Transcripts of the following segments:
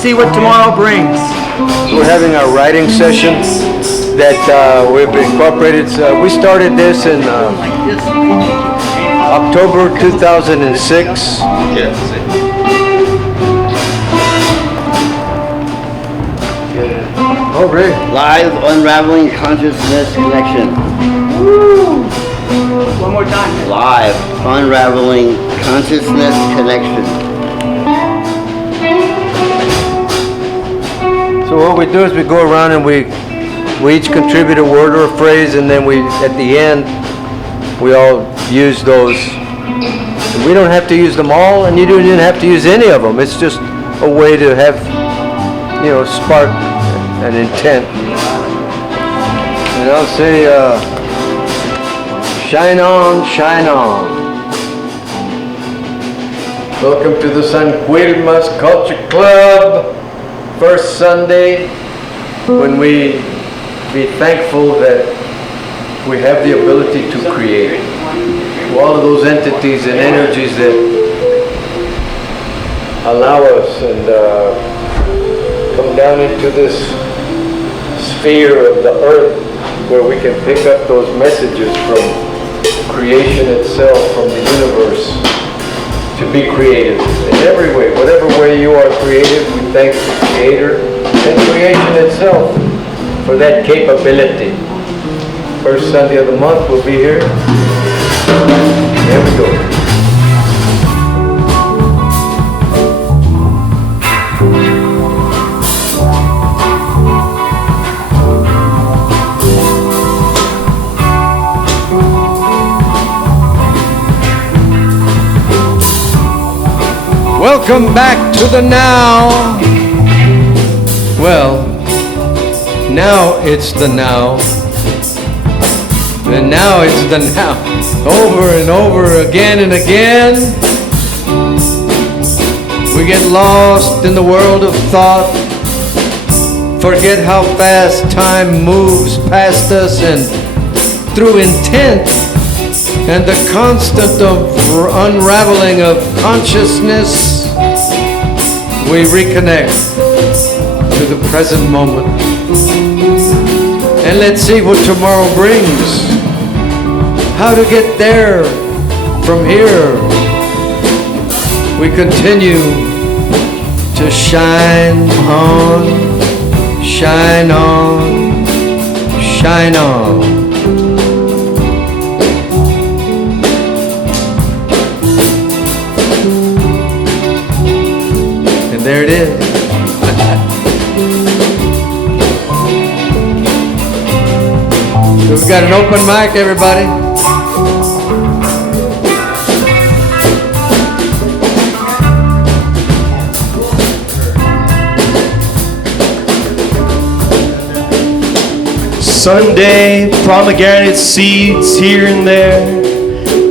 see what tomorrow brings. We're having a writing session that we've incorporated. We started this in October 2006. Oh, really? Live Unraveling Consciousness Connection. Woo! One more time. Live Unraveling Consciousness Connection. So what we do is we go around and we each contribute a word or a phrase, and then at the end we all use those. And we don't have to use them all, and you didn't have to use any of them. It's just a way to have, spark an intent. And I'll say, shine on, shine on. Welcome to the San Quilmas Culture Club. First Sunday, when we be thankful that we have the ability to create. To all of those entities and energies that allow us and come down into this sphere of the earth where we can pick up those messages from creation itself, from the universe, to be creative in every way. Whatever way you are creative, we thank the Creator and creation itself for that capability. First Sunday of the month, we'll be here. There we go. Welcome back to the now. Well, now it's the now. And now it's the now. Over and over again and again. We get lost in the world of thought. Forget how fast time moves past us, and through intent and the constant unraveling of consciousness, we reconnect to the present moment. And let's see what tomorrow brings. How to get there from here. We continue to shine on, shine on, shine on. There it is. So we've got an open mic, everybody. Sunday, pomegranate seeds here and there.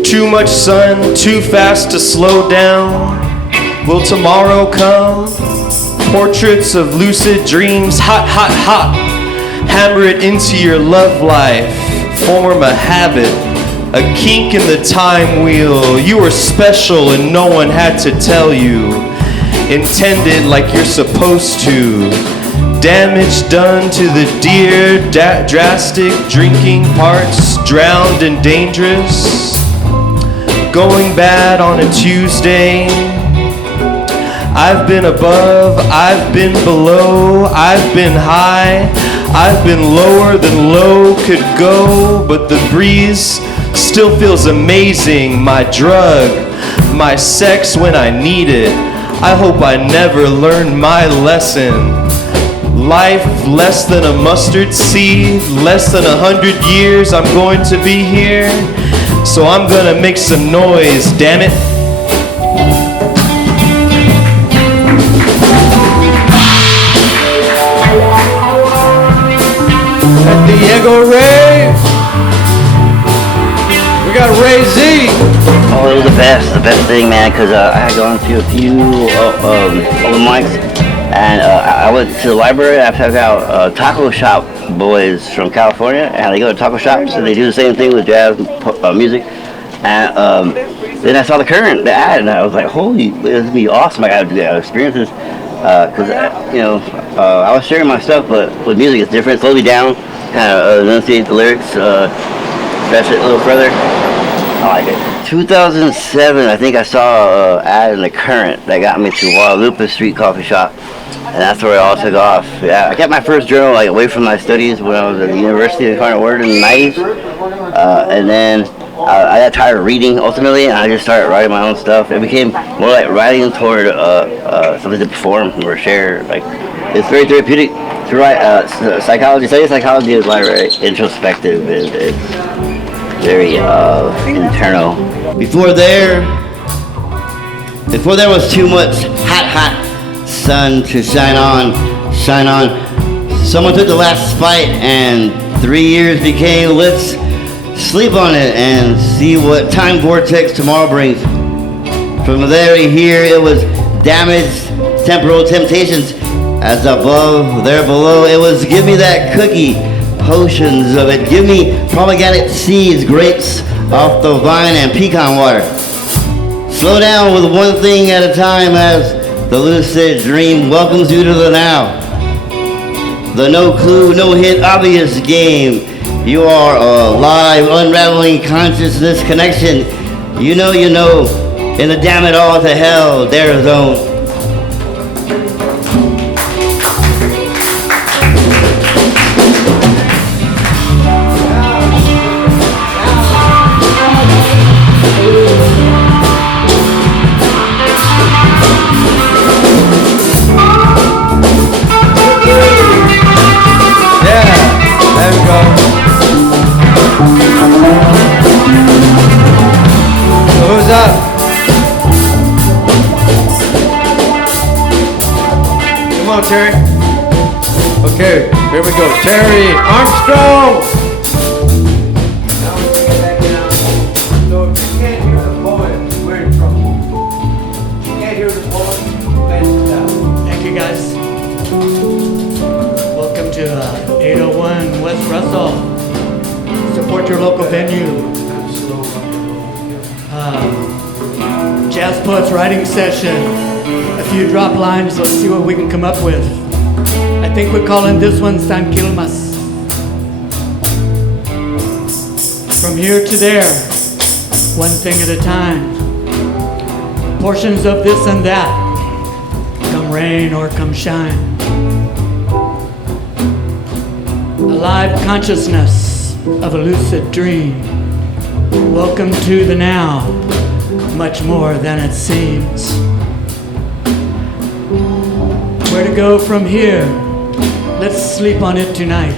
Too much sun, too fast to slow down. Will tomorrow come? Portraits of lucid dreams, hot, hot, hot. Hammer it into your love life. Form a habit, a kink in the time wheel. You were special and no one had to tell you. Intended like you're supposed to. Damage done to the dear, drastic drinking parts. Drowned and dangerous. Going bad on a Tuesday. I've been above, I've been below, I've been high, I've been lower than low could go, but the breeze still feels amazing. My drug, my sex when I need it. I hope I never learn my lesson. Life less than a mustard seed, less than 100 years I'm going to be here, so I'm gonna make some noise, damn it. Diego Ray. We got Ray Z. Oh, it was the best thing, man, because I had gone to a few open mics, and I went to the library. I checked out taco shop boys from California, and they go to taco shops, and they do the same thing with jazz music. And then I saw the ad, and I was like, holy, this would be awesome. I got to experience this. Because I was sharing my stuff, but with music it's different. Slow me down, kind of enunciate the lyrics, stretch it a little further. I like it. 2007, I think I saw an ad in the Current that got me to Guadalupe Street Coffee Shop, and that's where it all took off. Yeah, I kept my first journal like away from my studies when I was at the University of Incarnate Word in the 90s, and then I got tired of reading ultimately, and I just started writing my own stuff. It became more like writing toward something to perform or share. Like it's very therapeutic to write. Psychology, studying psychology is like very introspective. It's very internal. Before there was too much hot sun to shine on. Someone took the last fight, and 3 years became let's sleep on it and see what time vortex tomorrow brings. From there to here, it was damaged temporal temptations. As above, there below, it was give me that cookie, potions of it. Give me pomegranate seeds, grapes off the vine, and pecan water. Slow down with one thing at a time as the lucid dream welcomes you to the now. The no clue, no hint, obvious game. You are alive, unraveling consciousness connection. You know, in the damn it all to hell, dare zone. Terry. Okay, here we go. Terry Armstrong. Now we bring it back down. So if you can't hear the poem, we're in trouble. If you can't hear the poem, bend it down. Thank you, guys. Welcome to 801 West Russell. Support your local venue. Jazz Poets Writing Session. A few drop lines, let's see what we can come up with. I think we're calling this one San Quilmas. From here to there, one thing at a time. Portions of this and that, come rain or come shine. A live consciousness of a lucid dream. Welcome to the now, much more than it seems. Where to go from here? Let's sleep on it tonight.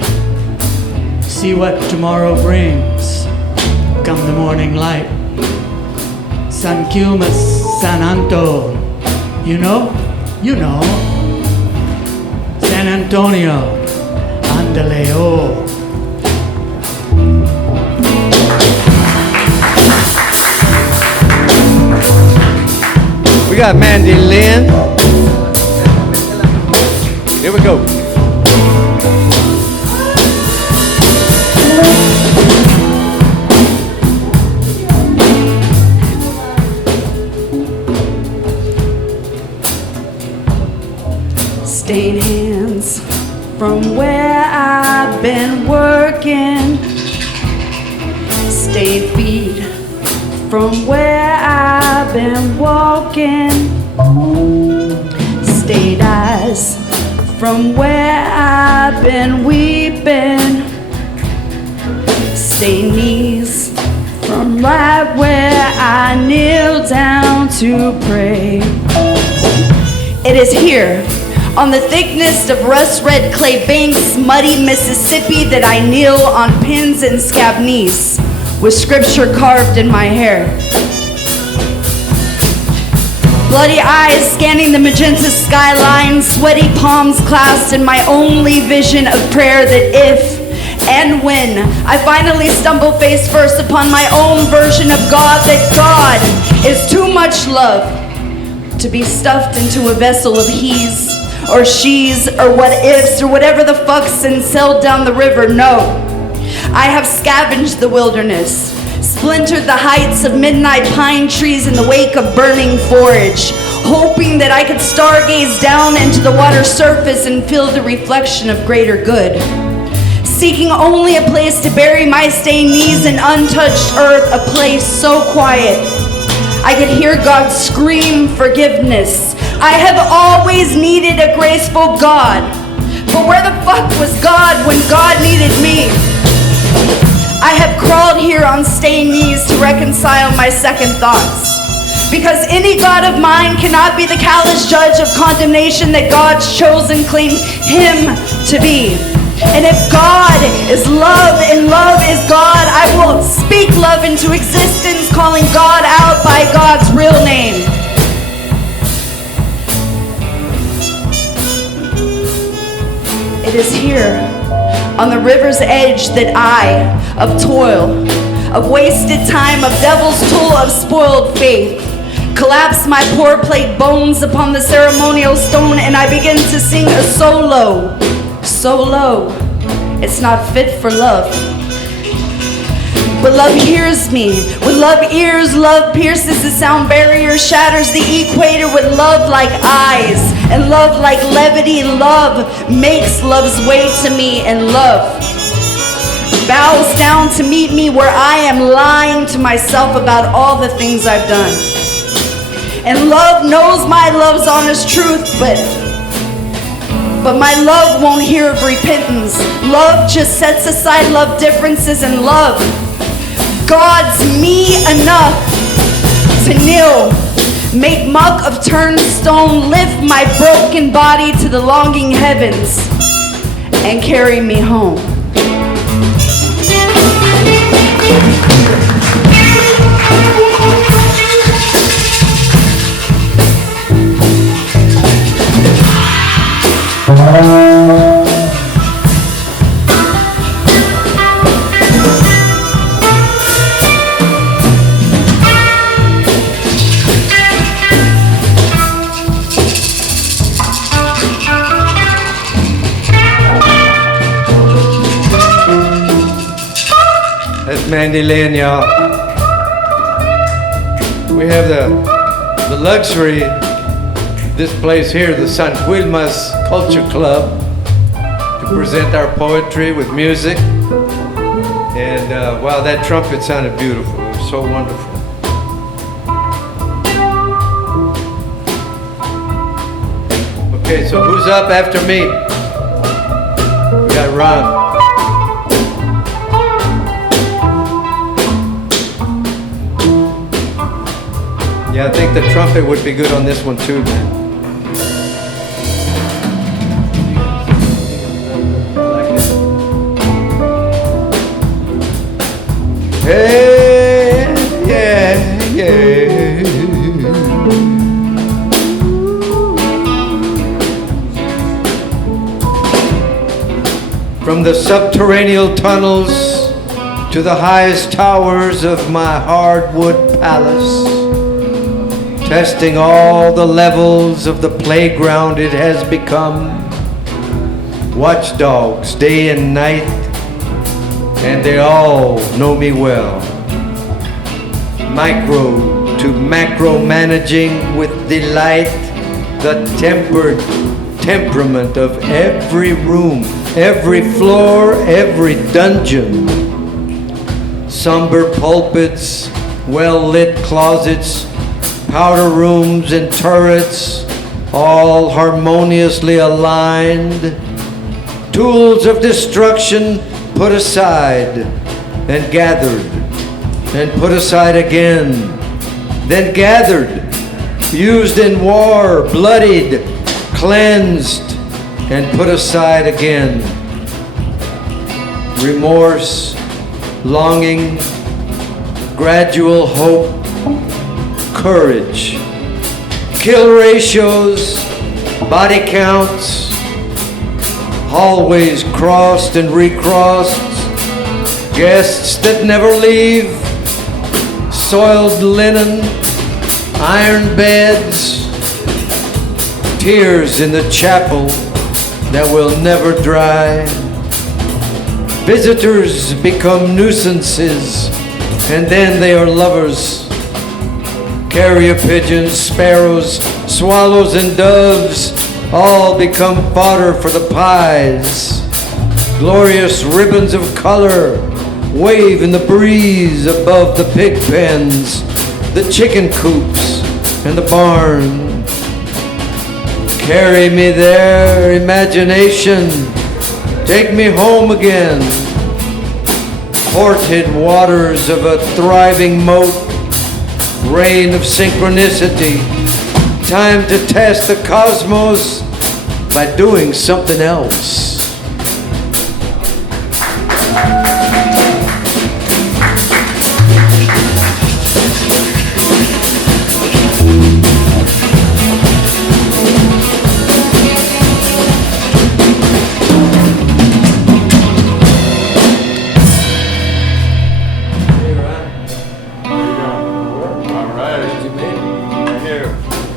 See what tomorrow brings. Come the morning light. San Quilmas, San Anto. You know? You know. San Antonio. Andale, oh. We got Mandy Lynn. Here we go. Stained hands from where I've been working. Stained feet from where I've been walking. Stained eyes from where I've been weeping. Stained knees from right where I kneel down to pray. It is here, on the thickness of rust-red clay banks, muddy Mississippi, that I kneel on pins and scab knees, with scripture carved in my hair. Bloody eyes scanning the magenta skyline, sweaty palms clasped in my only vision of prayer that if and when I finally stumble face first upon my own version of God, that God is too much love to be stuffed into a vessel of he's or she's or what ifs or whatever the fucks and sailed down the river. No, I have scavenged the wilderness, splintered the heights of midnight pine trees in the wake of burning forage, hoping that I could stargaze down into the water surface and feel the reflection of greater good. Seeking only a place to bury my stained knees in untouched earth, a place so quiet I could hear God scream forgiveness. I have always needed a graceful God, but where the fuck was God when God needed me? I have crawled here on stained knees to reconcile my second thoughts, because any God of mine cannot be the callous judge of condemnation that God's chosen claimed him to be. And if God is love and love is God, I will speak love into existence, calling God out by God's real name. It is here, on the river's edge, that I, of toil, of wasted time, of devil's tool, of spoiled faith, collapse my poor plagued bones upon the ceremonial stone, and I begin to sing a solo. So low, it's not fit for love. But love hears me. With love ears, love pierces the sound barrier, shatters the equator with love like eyes, and love like levity. Love makes love's way to me, and love bows down to meet me where I am lying to myself about all the things I've done. And love knows my love's honest truth, but my love won't hear of repentance. Love just sets aside love differences, and love God's me enough to kneel, make muck of turned stone, lift my broken body to the longing heavens, and carry me home. That's Mandy Lynn, y'all. We have the luxury, this place here, the San Quilmas Culture Club, to present our poetry with music. And wow, that trumpet sounded beautiful. It was so wonderful. Okay, so who's up after me? We got Ron. Yeah, I think the trumpet would be good on this one too, man. Hey, yeah, yeah. From the subterranean tunnels to the highest towers of my hardwood palace, testing all the levels of the playground it has become, watchdogs day and night, and they all know me well. Micro to macro managing with delight the tempered temperament of every room, every floor, every dungeon. Somber pulpits, well-lit closets, powder rooms and turrets, all harmoniously aligned. Tools of destruction put aside and gathered, and put aside again, then gathered, used in war, bloodied, cleansed, and put aside again. Remorse, longing, gradual hope, courage, kill ratios, body counts, hallways crossed and recrossed, guests that never leave, soiled linen, iron beds, tears in the chapel that will never dry. Visitors become nuisances, and then they are lovers. Carrier pigeons, sparrows, swallows, and doves all become fodder for the pies. Glorious ribbons of color wave in the breeze above the pig pens, the chicken coops, and the barn. Carry me there, imagination, take me home again. Ported waters of a thriving moat, rain of synchronicity, time to test the cosmos by doing something else.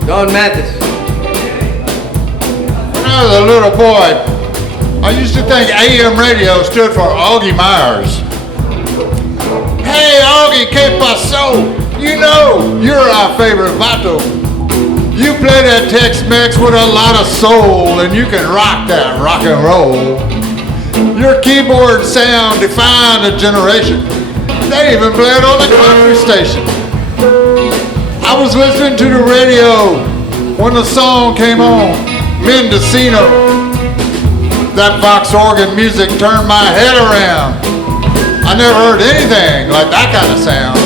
Don Mathis. When I was a little boy, I used to think AM radio stood for Augie Myers. Hey, Augie, que paso? You know, you're our favorite vato. You play that Tex-Mex with a lot of soul, and you can rock that rock and roll. Your keyboard sound defined a generation. They even played on the country station. I was listening to the radio when the song came on, Mendocino. That Vox organ music turned my head around. I never heard anything like that kind of sound.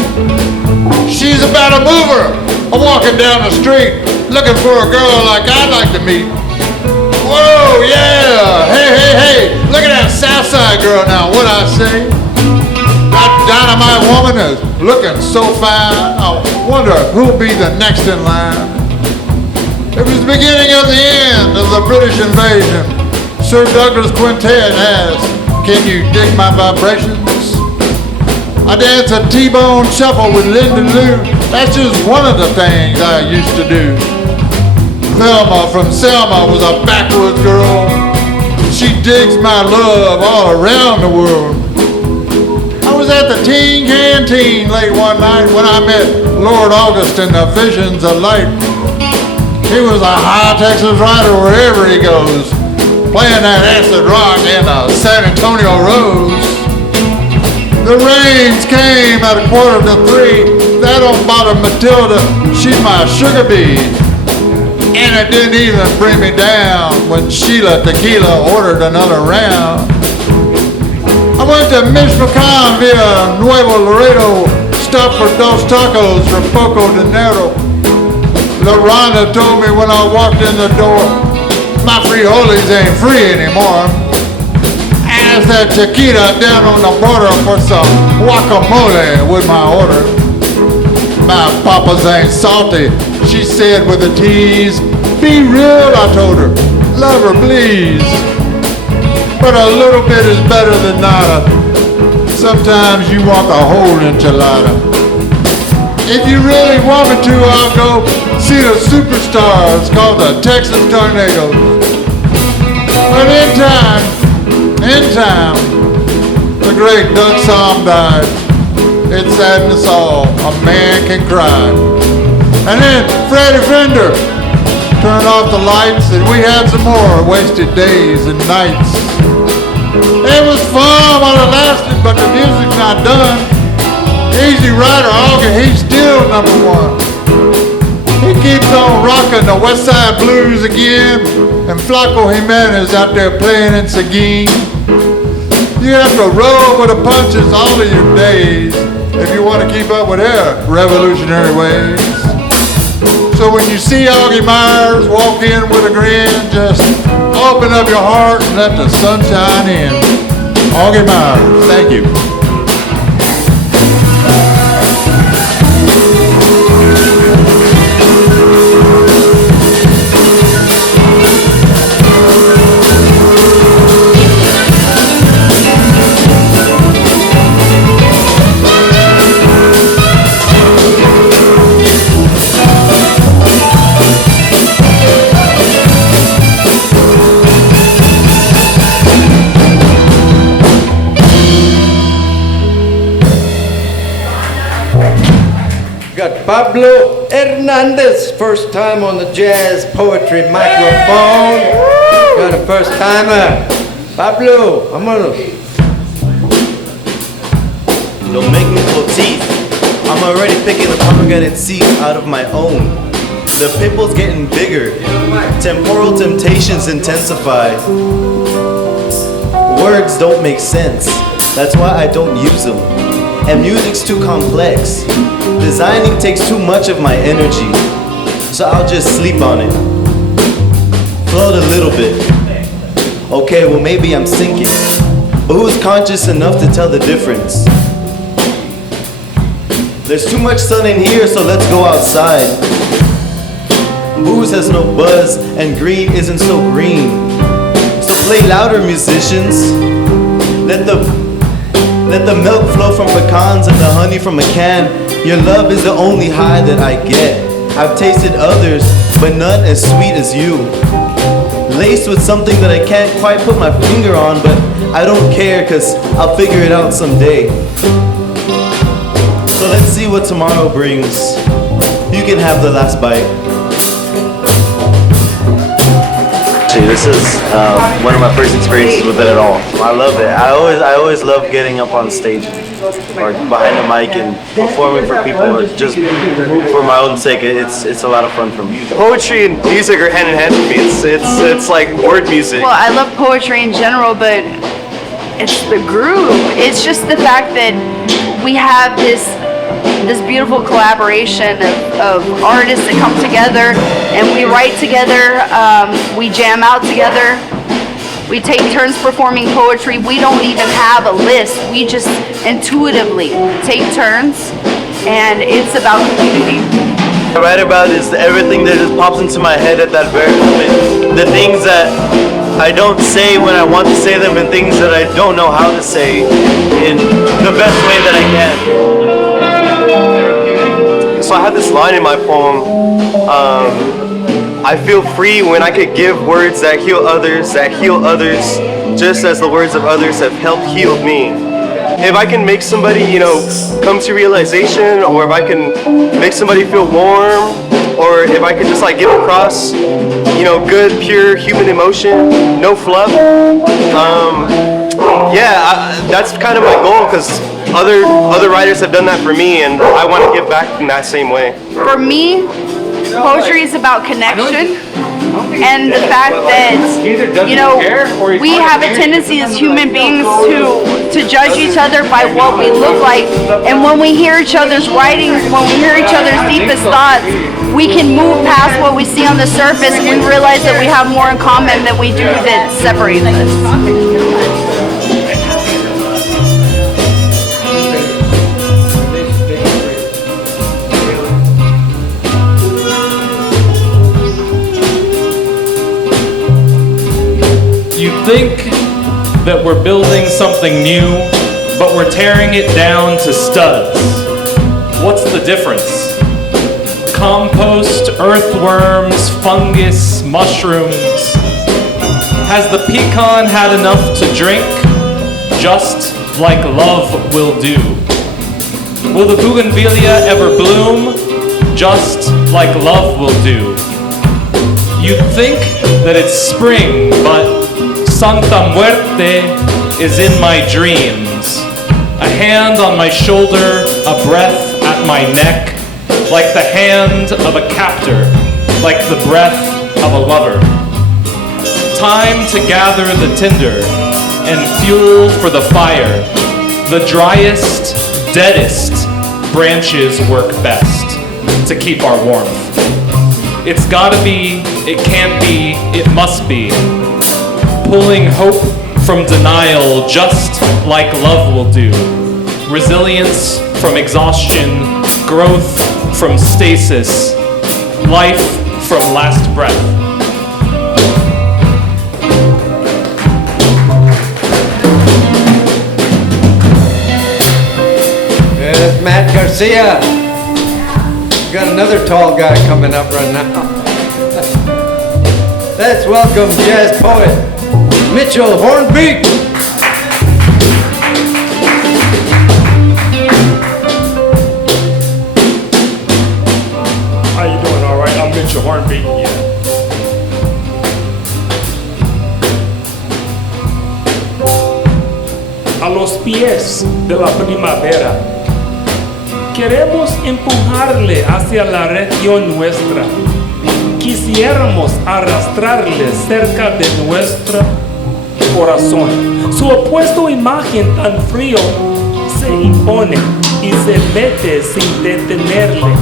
She's about a mover. I'm walking down the street looking for a girl like I'd like to meet. Whoa, yeah, hey, hey, hey, look at that Southside girl now, what'd I say? That dynamite woman is looking so fine. I wonder who'll be the next in line. It was the beginning of the end of the British invasion. Sir Douglas Quintet asked, can you dig my vibrations? I danced a T-bone shuffle with Linda Lou. That's just one of the things I used to do. Thelma from Selma was a backwoods girl. She digs my love all around the world. I was at the Teen Canteen late one night when I met Lord August in the Visions of Light. He was a high Texas rider wherever he goes, playing that acid rock in the San Antonio Rose. The rains came at 2:45. That don't bother Matilda, she's my sugar bee. And it didn't even bring me down when Sheila Tequila ordered another round. I went to Michoacan via Nuevo Laredo, stopped for Dos Tacos from Poco de Nero. LaRonda told me when I walked in the door, my frijoles ain't free anymore. Asked that chiquita down on the border for some guacamole with my order. My papas ain't salty, she said with a tease. Be real, I told her, love her please. But a little bit is better than nada. Sometimes you want the whole enchilada. If you really want me to, I'll go see the superstars called the Texas Tornadoes. But in time, the great Doug Somm died. It saddened us all, a man can cry. And then Freddie Fender turned off the lights and we had some more wasted days and nights. It was fun while it lasted, but the music's not done. Easy Rider Augie, he's still #1. He keeps on rocking the West Side Blues again, and Flaco Jimenez out there playing in Seguin. You have to roll with the punches all of your days if you want to keep up with their revolutionary ways. So when you see Augie Myers walk in with a grin, just open up your heart and let the sunshine in. Augie Myers, thank you. Pablo Hernandez, first time on the jazz poetry microphone. Got a first timer. Pablo, vámonos. Don't make me pull teeth. I'm already picking the pomegranate seed out of my own. The pimple's getting bigger. Temporal temptations intensify. Words don't make sense. That's why I don't use them. And music's too complex. Designing takes too much of my energy. So I'll just sleep on it. Float a little bit. Okay, well maybe I'm sinking. But who's conscious enough to tell the difference? There's too much sun in here, so let's go outside. Booze has no buzz, and green isn't so green. So play louder, musicians. Let the milk flow from pecans and the honey from a can. Your love is the only high that I get. I've tasted others, but none as sweet as you. Laced with something that I can't quite put my finger on, but I don't care, cause I'll figure it out someday. So let's see what tomorrow brings. You can have the last bite. This is one of my first experiences with it at all. I love it. I always love getting up on stage or behind the mic and performing for people, or just for my own sake. It's a lot of fun for me. Poetry and music are hand in hand for me. It's like word music. Well, I love poetry in general, but it's the groove. It's just the fact that we have this beautiful collaboration of artists that come together and we write together, we jam out together, we take turns performing poetry. We don't even have a list, we just intuitively take turns, and it's about community. What I write about is everything that just pops into my head at that very moment. The things that I don't say when I want to say them, and things that I don't know how to say in the best way that I can. So I have this line in my poem, I feel free when I could give words that heal others, just as the words of others have helped heal me. If I can make somebody, come to realization, or if I can make somebody feel warm, or if I can just like get across, good, pure human emotion, no fluff, that's kind of my goal, because other writers have done that for me, and I want to give back in that same way. For me, poetry is about connection, and the fact that we have a tendency as human beings to judge each other by what we look like, and when we hear each other's writings, when we hear each other's deepest thoughts, we can move past what we see on the surface, and we realize that we have more in common than we do that separates us. You think that we're building something new, but we're tearing it down to studs. What's the difference? Compost, earthworms, fungus, mushrooms. Has the pecan had enough to drink? Just like love will do. Will the bougainvillea ever bloom? Just like love will do. You think that it's spring, but Santa Muerte is in my dreams. A hand on my shoulder, a breath at my neck, like the hand of a captor, like the breath of a lover. Time to gather the tinder and fuel for the fire. The driest, deadest branches work best to keep our warmth. It's gotta be, it can't be, it must be. Pulling hope from denial, just like love will do. Resilience from exhaustion, growth from stasis, life from last breath. Yes, Matt Garcia. Got another tall guy coming up right now. Let's welcome jazz poet Mitchell Hornbeak. a los pies de la primavera. Queremos empujarle hacia la región nuestra. Quisiéramos arrastrarle cerca de nuestro corazón. Su opuesto imagen tan frío se impone y se mete sin detenerle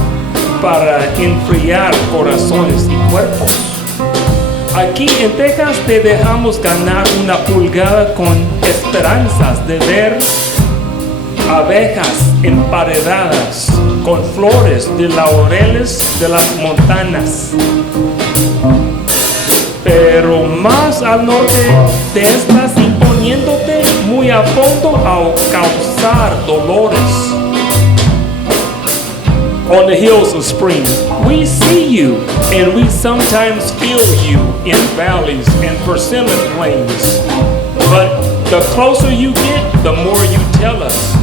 para enfriar corazones y cuerpos. Aquí en Texas te dejamos ganar una pulgada con esperanzas de ver abejas emparedadas con flores de laureles de las montañas. Pero más al norte te estás imponiéndote muy a fondo a causar dolores. On the hills of spring, we see you and we sometimes feel you in valleys and persimmon plains. But the closer you get, the more you tell us.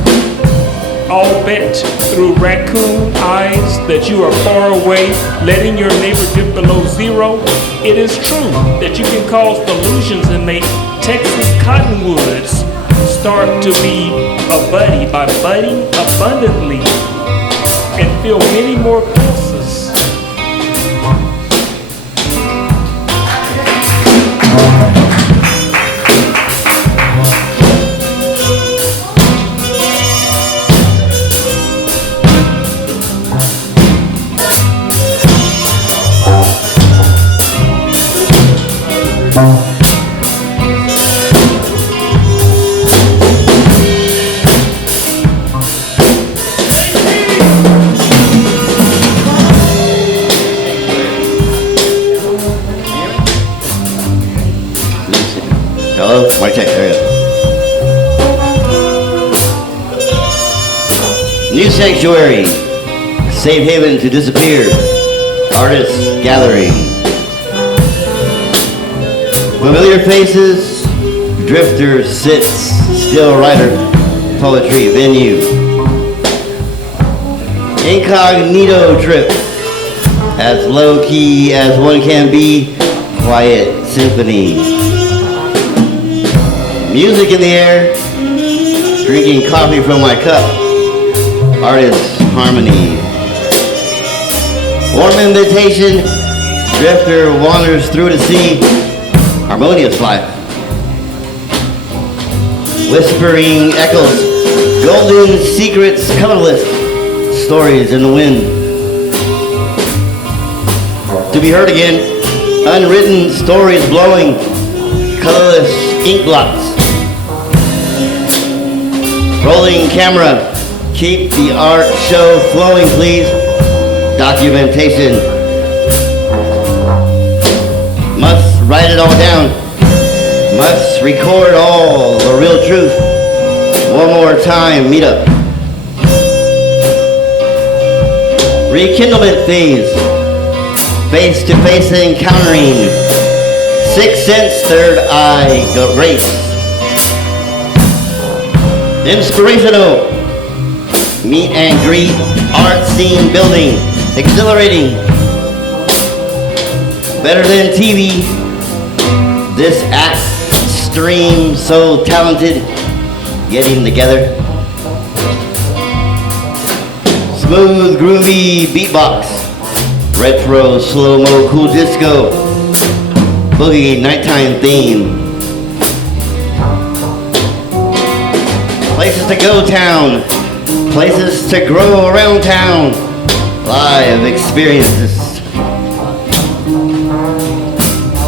I'll bet through raccoon eyes that you are far away, letting your neighbor dip below zero. It is true that you can cause delusions and make Texas cottonwoods start to be a buddy by budding abundantly and feel many more pulses. Hello? Mic check, there you go. New sanctuary. Safe haven to disappear. Artists gathering. Familiar faces. Drifter sits. Still writer. Poetry venue. Incognito trip. As low key as one can be. Quiet symphony. Music in the air, drinking coffee from my cup, artist harmony. Warm invitation, drifter wanders through the sea, harmonious life. Whispering echoes, golden secrets, colorless stories in the wind. To be heard again, unwritten stories blowing, colorless ink blots. Rolling camera, keep the art show flowing, please. Documentation. Must write it all down. Must record all the real truth. One more time, meet up. Rekindlement phase. Face-to-face encountering. Sixth sense, third eye, grace. Inspirational. Meet and greet, art scene building, exhilarating. Better than TV. This act stream so talented, getting together. Smooth, groovy beatbox. Retro, slow-mo, cool disco. Boogie nighttime theme. Places to go town, places to grow around town, live experiences.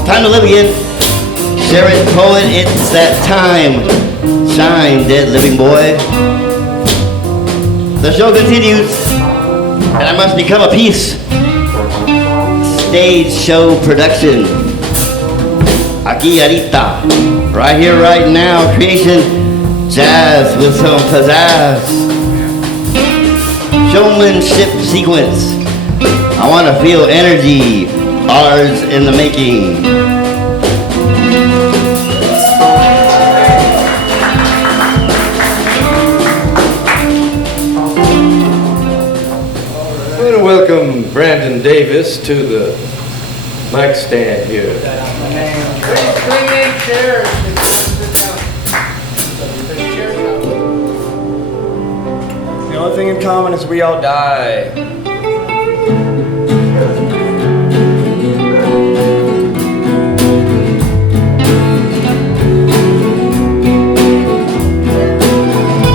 Time to live again, share it, poet, it's that time. Shine, dead living boy. The show continues, and I must become a piece. Stage show production. Aquí ahorita, right here, right now, creation. Jazz with some pizzazz. Showmanship sequence. I want to feel energy. Ours in the making. I'm going to welcome Brandon Davis to the mic stand here. Please bring in chairs. Sit down. thing in common is we all die.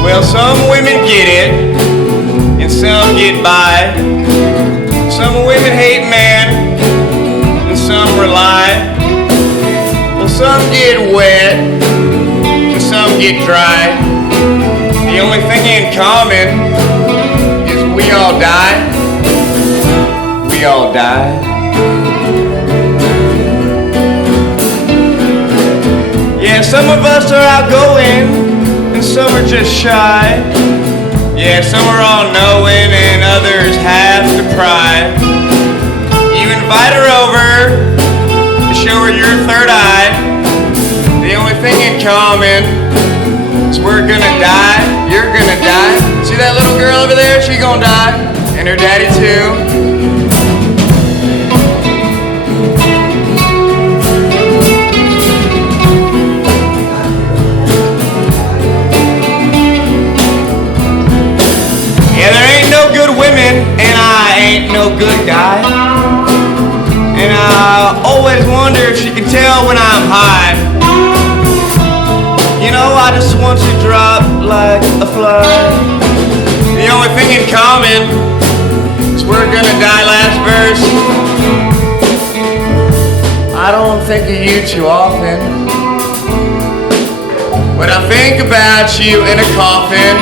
Well, some women get it, and some get by. Some women hate man, and some rely. Well, some get wet, and some get dry. The only thing in common is we all die. We all die. Yeah, some of us are outgoing, and some are just shy. Yeah, some are all knowing and others have to pry. You invite her over to show her your third eye. The only thing in common is we're gonna die, you're gonna die. See that little girl over there? She gonna die, and her daddy too. Yeah, there ain't no good women, and I ain't no good guy. And I always wonder if she can tell when I'm high. You know, I just want to drop like a fly. The only thing in common is we're gonna die. Last verse. I don't think of you too often, but I think about you in a coffin.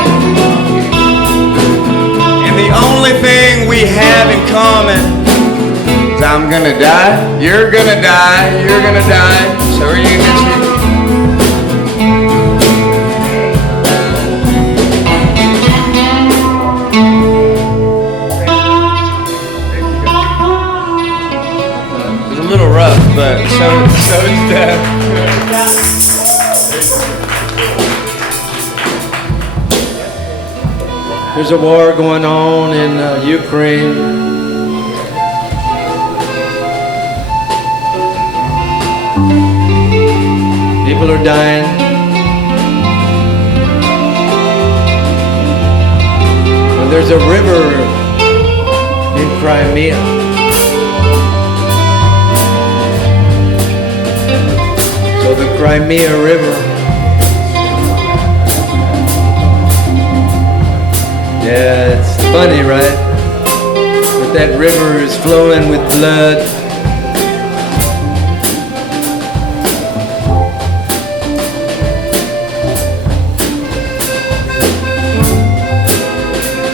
The only thing we have in common is I'm gonna die, you're gonna die, you're gonna die, so are you, Missy. It's a little rough, but so is death. There's a war going on in Ukraine. People are dying. And there's a river in Crimea. So the Crimea River. Yeah, it's funny, right? But that river is flowing with blood.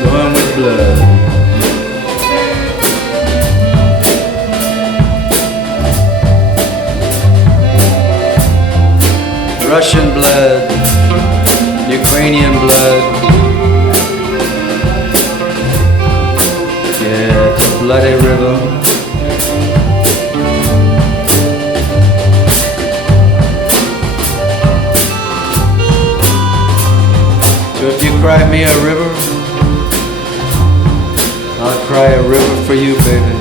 Flowing with blood. Russian blood, Ukrainian blood. Yeah, it's a bloody river. So if you cry me a river, I'll cry a river for you, baby.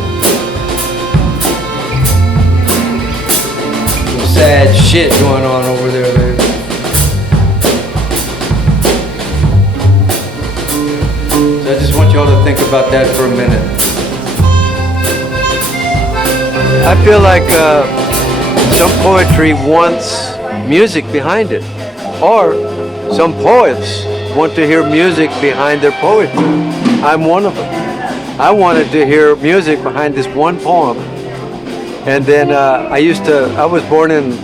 Some sad shit going on over there, baby. I just want y'all to think about that for a minute. I feel like some poetry wants music behind it, or some poets want to hear music behind their poetry. I'm one of them. I wanted to hear music behind this one poem, and then I was born in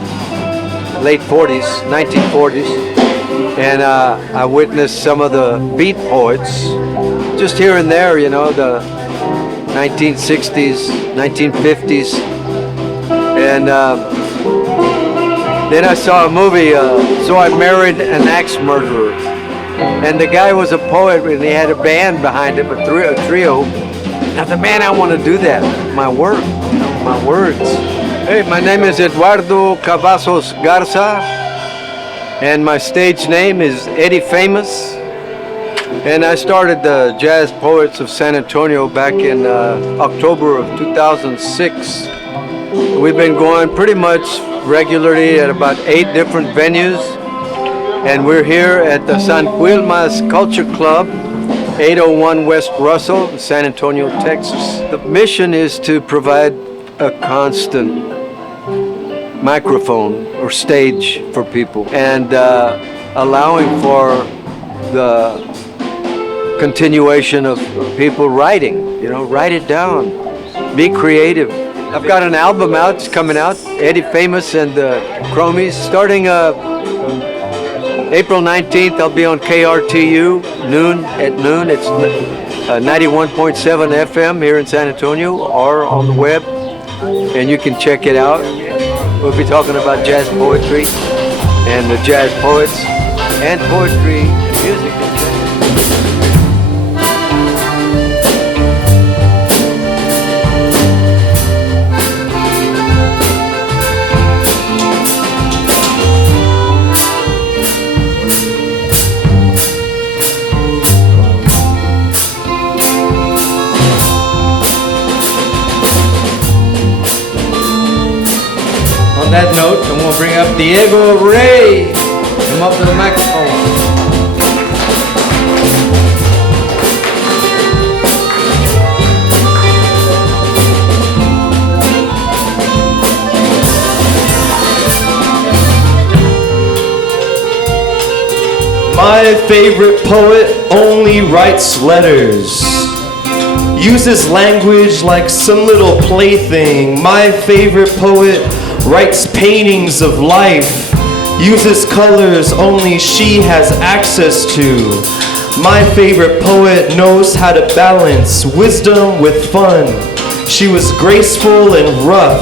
late 40s, 1940s, and I witnessed some of the beat poets, just here and there, you know, the 1960s, 1950s, and then I saw a movie, So I Married an Axe Murderer, and the guy was a poet, and he had a band behind him, a trio. I thought, man, I want to do that, my work, you know, my words. Hey, my name is Eduardo Cavazos Garza, and my stage name is Eddie Famous. And I started the Jazz Poets of San Antonio back in October of 2006. We've been going pretty much regularly at about 8 different venues. And we're here at the San Quilmas Culture Club 801 West Russell, San Antonio, Texas. The mission is to provide a constant microphone or stage for people and allowing for the continuation of people writing. Write it down. Be creative. I've got an album out, it's coming out, Eddie Famous and the Chromies. Starting April 19th, I'll be on KRTU at noon. It's 91.7 FM here in San Antonio or on the web, and you can check it out. We'll be talking about jazz poetry and the jazz poets and poetry and music. On that note, I'm going to bring up Diego Rey. Come up to the microphone. My favorite poet only writes letters. Uses language like some little plaything. My favorite poet writes paintings of life, uses colors only she has access to. My favorite poet knows how to balance wisdom with fun. She was graceful and rough,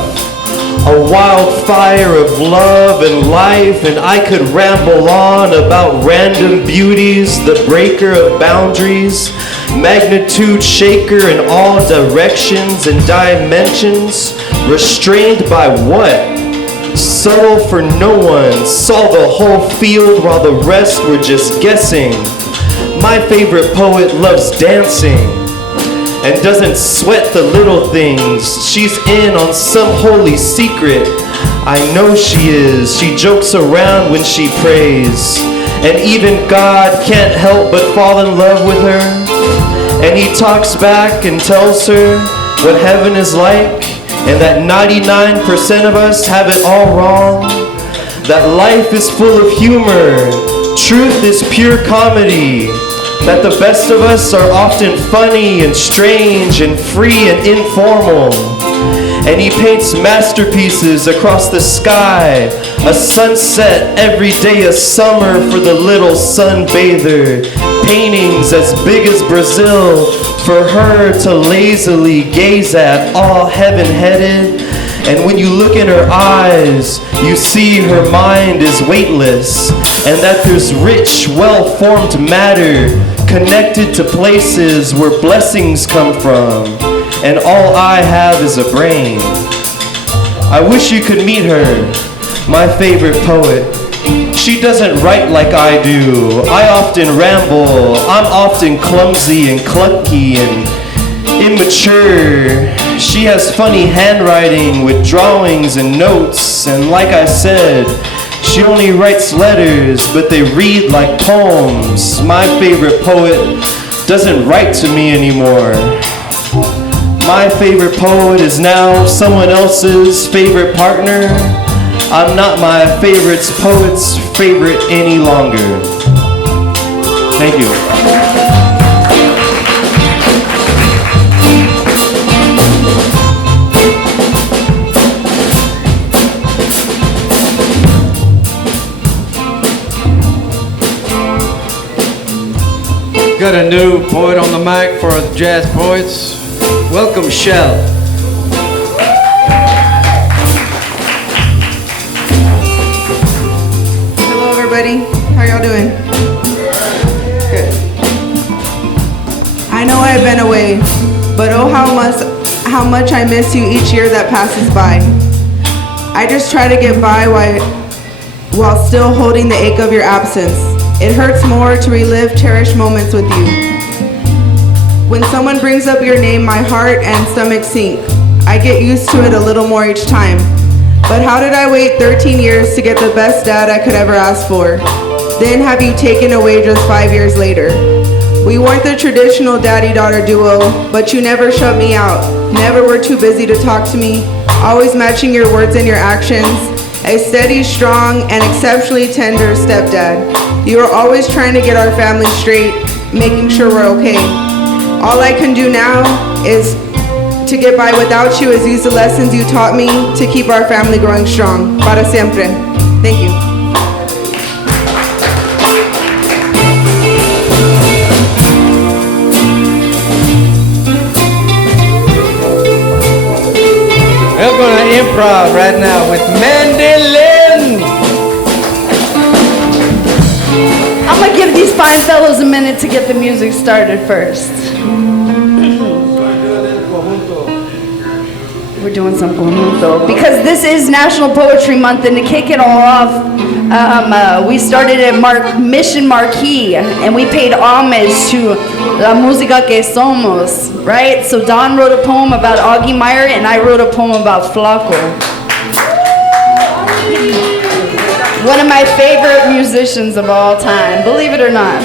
a wildfire of love and life, and I could ramble on about random beauties, the breaker of boundaries, magnitude shaker in all directions and dimensions. Restrained by what? Subtle for no one, saw the whole field while the rest were just guessing. My favorite poet loves dancing and doesn't sweat the little things. She's in on some holy secret. I know she is. She jokes around when she prays, and even God can't help but fall in love with her. And he talks back and tells her what heaven is like, and that 99% of us have it all wrong. That life is full of humor, truth is pure comedy. That the best of us are often funny and strange and free and informal. And he paints masterpieces across the sky, a sunset every day of summer for the little sunbather. Paintings as big as Brazil for her to lazily gaze at, all heaven-headed. And when you look in her eyes, you see her mind is weightless, and that there's rich, well-formed matter connected to places where blessings come from, and all I have is a brain. I wish you could meet her, my favorite poet. She doesn't write like I do. I often ramble. I'm often clumsy and clunky and immature. She has funny handwriting with drawings and notes, and like I said, she only writes letters, but they read like poems. My favorite poet doesn't write to me anymore. My favorite poet is now someone else's favorite partner. I'm not my favorite's poet's favorite any longer. Thank you. Got a new poet on the mic for the jazz poets. Welcome, Shell. Hello, everybody. How y'all doing? Good. I know I've been away, but oh, how much I miss you each year that passes by. I just try to get by while still holding the ache of your absence. It hurts more to relive cherished moments with you. When someone brings up your name, my heart and stomach sink. I get used to it a little more each time. But how did I wait 13 years to get the best dad I could ever ask for? Then have you taken away just 5 years later? We weren't the traditional daddy-daughter duo, but you never shut me out. Never were too busy to talk to me, always matching your words and your actions. A steady, strong, and exceptionally tender stepdad. You were always trying to get our family straight, making sure we're okay. All I can do now is to get by without you is use the lessons you taught me to keep our family growing strong. Para siempre. Thank you. We're gonna improv right now with Mandy Lynn. I'm gonna give these fine fellows a minute to get the music started first. We're doing some conjunto because this is National Poetry Month, and to kick it all off, we started at Mission Marquee, and we paid homage to La Música que Somos, right? So Don wrote a poem about Augie Meyer, and I wrote a poem about Flaco. One of my favorite musicians of all time, believe it or not.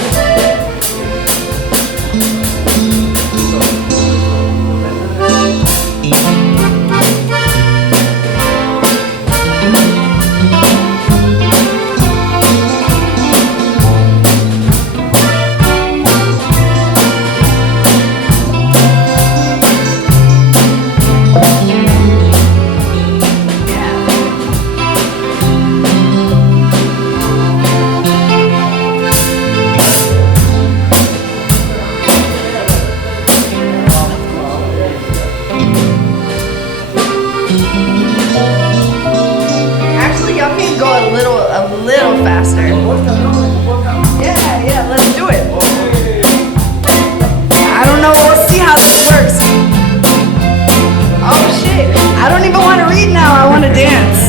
A little faster. Yeah, let's do it. I don't know, we'll see how this works. Oh shit, I don't even want to read now, I want to dance.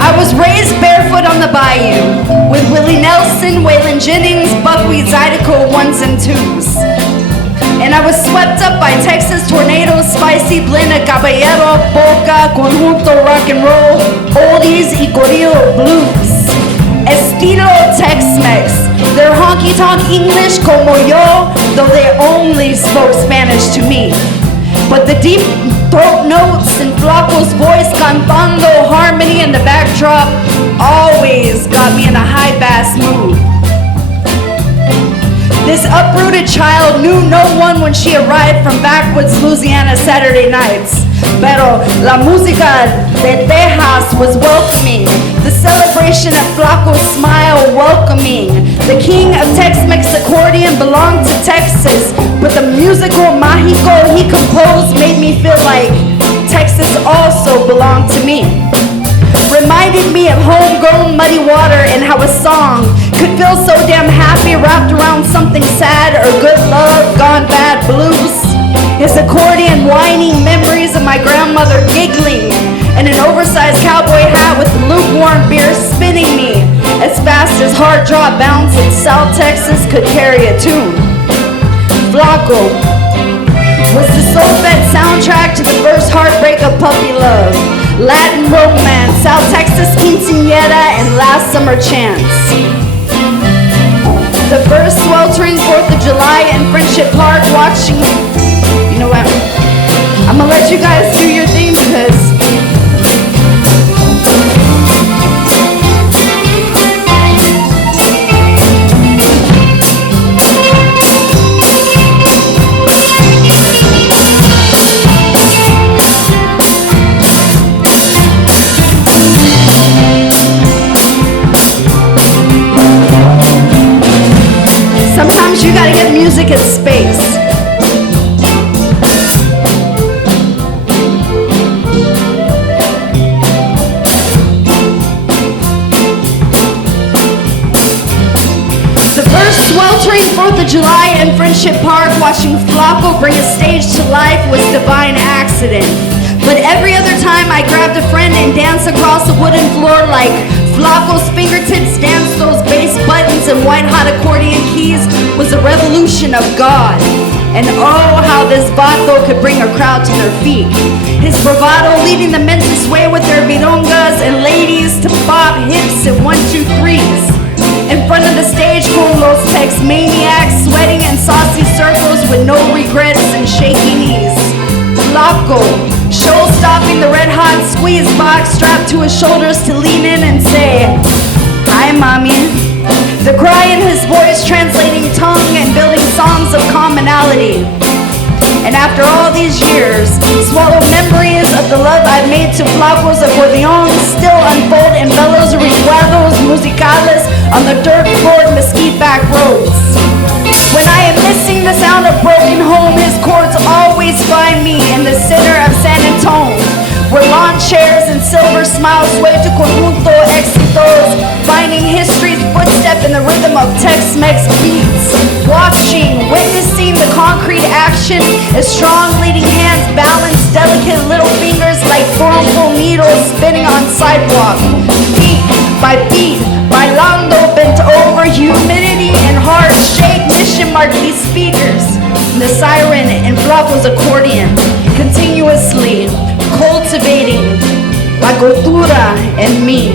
I was raised barefoot on the bayou with Willie Nelson, Waylon Jennings, Buckwheat, Zydeco, 1s and 2s. And I was swept up by Texas tornadoes, spicy blend of caballero, polka, conjunto, rock and roll, oldies y corrido blues. Estilo Tex-Mex, they're honky-tonk English como yo, though they only spoke Spanish to me. But the deep throat notes and Flaco's voice cantando harmony in the backdrop always got me in a high bass mood. This uprooted child knew no one when she arrived from backwoods Louisiana Saturday nights. Pero la música de Texas was welcoming. The celebration of Flaco's smile welcoming. The king of Tex-Mex accordion belonged to Texas, but the musical mágico he composed made me feel like Texas also belonged to me. Reminded me of homegrown muddy water and how a song could feel so damn happy wrapped around something sad or good love gone bad blues. His accordion whining memories of my grandmother giggling and an oversized cowboy hat with lukewarm beer spinning me as fast as hard drop bounce in South Texas could carry a tune. Flaco was the soul-fed soundtrack to the first heartbreak of puppy love, Latin romance, South Texas quinceañera, and last summer chance. The first sweltering 4th of July in Friendship Park watching, you know what, I'm gonna let you guys do your thing because sometimes you gotta give music its space. The first sweltering 4th of July in Friendship Park watching Flaco bring a stage to life was divine accident. But every other time I grabbed a friend and danced across the wooden floor like Flaco's fingertips danced those bass buttons and white hot accordion keys was a revolution of God. And oh, how this vato could bring a crowd to their feet. His bravado leading the men to sway with their milongas and ladies to bob hips and 1, 2, 3s. In front of the stage, con los Tex maniacs, sweating in saucy circles with no regrets and shaky knees. Loco, show-stopping the red-hot squeeze box strapped to his shoulders to lean in and say, "Hi, mommy." The cry in his voice translating tongue and building songs of commonality. And after all these years, swallow memories of the love I've made to flacos acordeons still unfold in bellows recuerdos musicales on the dirt-floored mesquite back roads. When I am missing the sound of broken home, his chords always find me in the center of San Antonio, where lawn chairs and silver smiles sway to conjunto éxitos, finding history's footstep in the rhythm of Tex-Mex beats. Watching, witnessing the concrete action as strong leading hands balance delicate little fingers like bronco needles spinning on sidewalk. Beat by beat, bailando bent over, humidity and heart shake mission marquee speakers. The siren in Flaco's accordion, continuously cultivating la cultura en mí.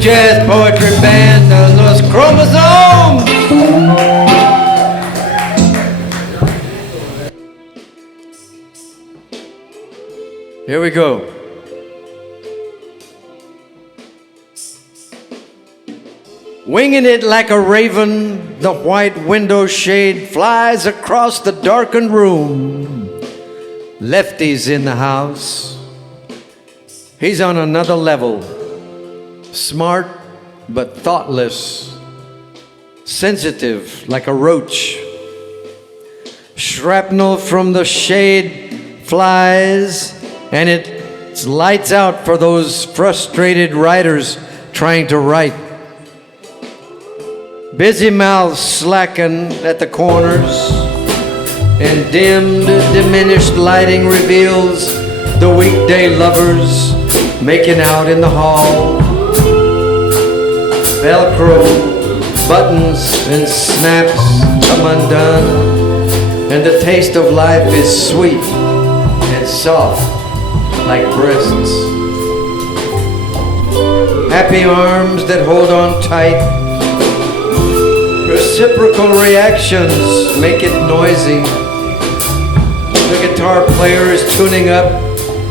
Jazz poetry band of Los Chromosomes. Here we go. Winging it like a raven, the white window shade flies across the darkened room. Lefty's in the house. He's on another level. Smart but thoughtless, sensitive like a roach. Shrapnel from the shade flies, and it's lights out for those frustrated writers trying to write. Busy mouths slacken at the corners, and dimmed, diminished lighting reveals the weekday lovers making out in the hall. Velcro, buttons and snaps come undone, and the taste of life is sweet and soft like breasts. Happy arms that hold on tight. Reciprocal reactions make it noisy. The guitar player is tuning up,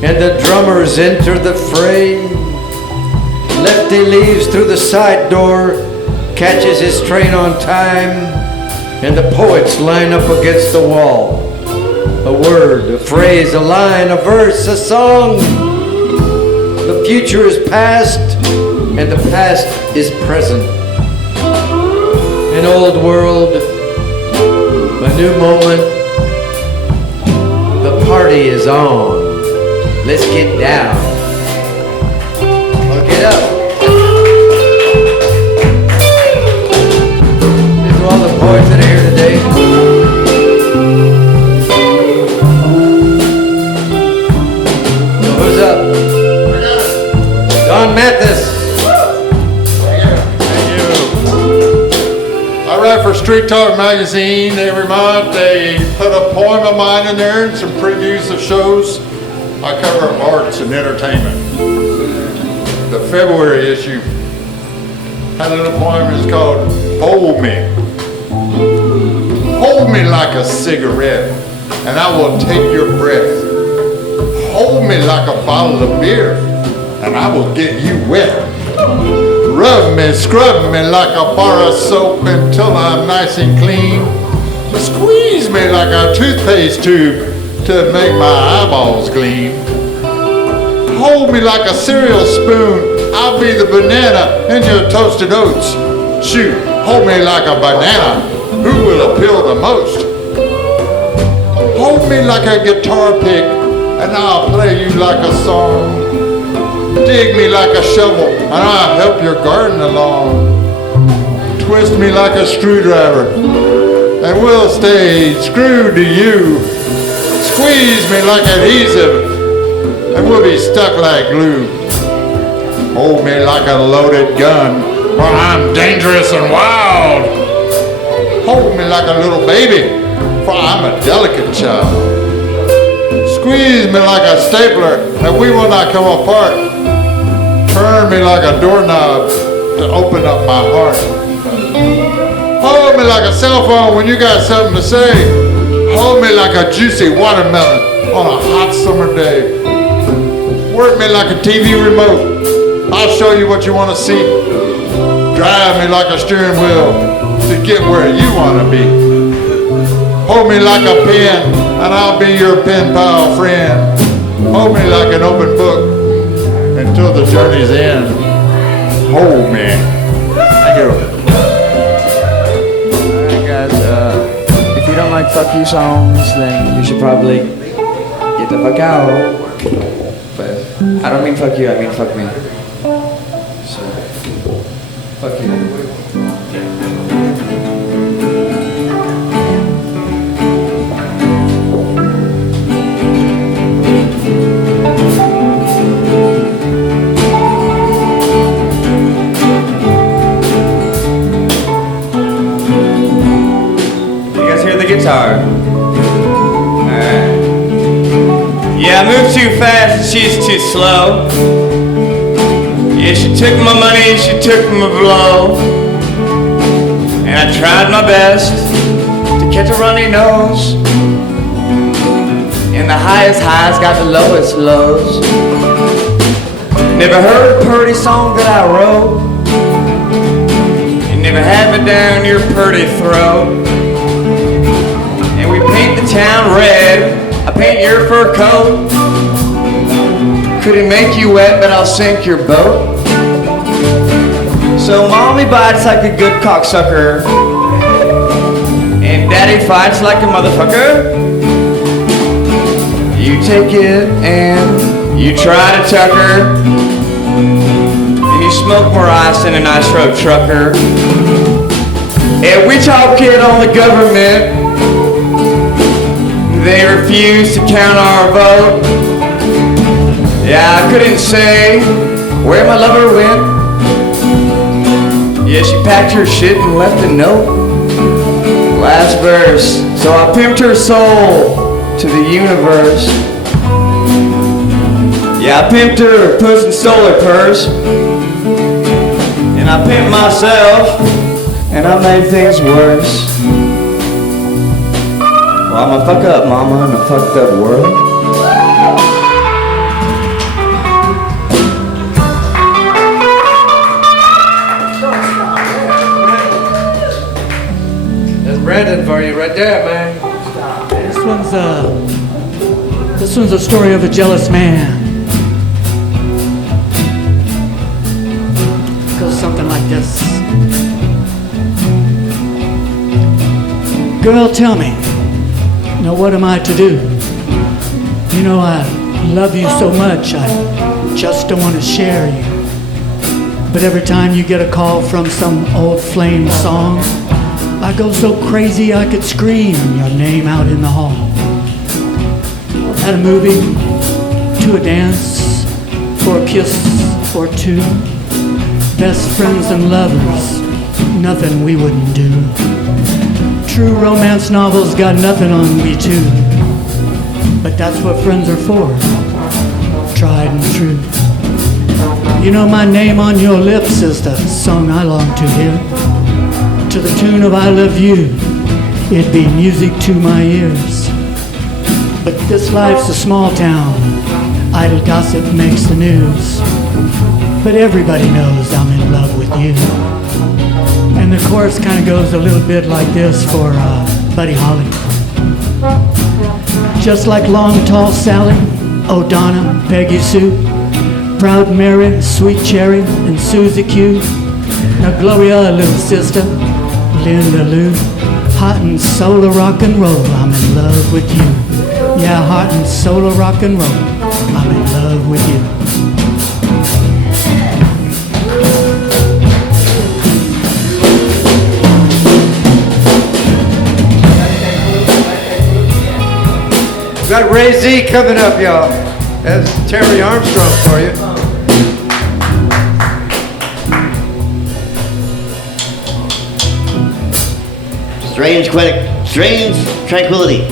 and the drummers enter the fray. Lefty leaves through the side door, catches his train on time, and the poets line up against the wall. A word, a phrase, a line, a verse, a song. The future is past, and the past is present. An old world, a new moment. The party is on. Let's get down. Well, get up. These are all the poets that are here today. So who's up? Don Mathis. I write for Street Talk magazine. Every month they put a poem of mine in there and some previews of shows. I cover arts and entertainment. The February issue had a little poem. It's called Hold Me. Hold me like a cigarette and I will take your breath. Hold me like a bottle of beer and I will get you wet. Rub me, scrub me like a bar of soap until I'm nice and clean. Squeeze me like a toothpaste tube to make my eyeballs gleam. Hold me like a cereal spoon. I'll be the banana in your toasted oats. Shoot, hold me like a banana. Who will appeal the most? Hold me like a guitar pick, and I'll play you like a song. Dig me like a shovel, and I'll help your garden along. Twist me like a screwdriver, and we'll stay screwed to you. Squeeze me like adhesive, and we'll be stuck like glue. Hold me like a loaded gun, for I'm dangerous and wild. Hold me like a little baby, for I'm a delicate child. Squeeze me like a stapler, and we will not come apart. Turn me like a doorknob to open up my heart. Hold me like a cell phone when you got something to say. Hold me like a juicy watermelon on a hot summer day. Work me like a TV remote. I'll show you what you want to see. Drive me like a steering wheel to get where you want to be. Hold me like a pen, and I'll be your pen pal friend. Hold me like an open book until the journey's end. Hold me. Thank you. Alright guys, if you don't like fuck you songs, then you should probably get the fuck out. But I don't mean fuck you, I mean fuck me. So, fuck you. Guitar. Alright. Yeah, I moved too fast and she's too slow. Yeah, she took my money, she took my blow. And I tried my best to catch a runny nose. And the highest highs got the lowest lows. Never heard a pretty song that I wrote. You never had me down your pretty throat. We paint the town red, I paint your fur coat. Couldn't make you wet, but I'll sink your boat. So mommy bites like a good cocksucker, and daddy fights like a motherfucker. You take it and you try to tuck her, and you smoke more ice than an ice road trucker. And we talk it on the government. They refused to count our vote. Yeah, I couldn't say where my lover went. Yeah, she packed her shit and left a note. Last verse. So I pimped her soul to the universe. Yeah, I pimped her puss and stole her purse. And I pimped myself, and I made things worse. Well, I'm a fuck up mama in a fucked up world. That's Brandon for you right there, man. This one's a story of a jealous man. It goes something like this. Girl, tell me. Now what am I to do? You know I love you so much, I just don't want to share you. But every time you get a call from some old flame song, I go so crazy I could scream your name out in the hall. At a movie, to a dance, for a kiss or two. Best friends and lovers, nothing we wouldn't do. True romance novels got nothing on me too. But that's what friends are for, tried and true. You know my name on your lips is the song I long to hear. To the tune of I Love You, it'd be music to my ears. But this life's a small town, idle gossip makes the news. But everybody knows I'm in love with you. And the chorus kind of goes a little bit like this for Buddy Holly. Just like long, tall Sally, O'Donna, Peggy Sue, Proud Mary, Sweet Cherry, and Susie Q. Now Gloria, little sister, Linda Lou. Heart and soul of rock and roll, I'm in love with you. Yeah, heart and soul of rock and roll, I'm in love with you. We got Ray Z coming up, y'all. That's Terry Armstrong for you. Strange tranquility.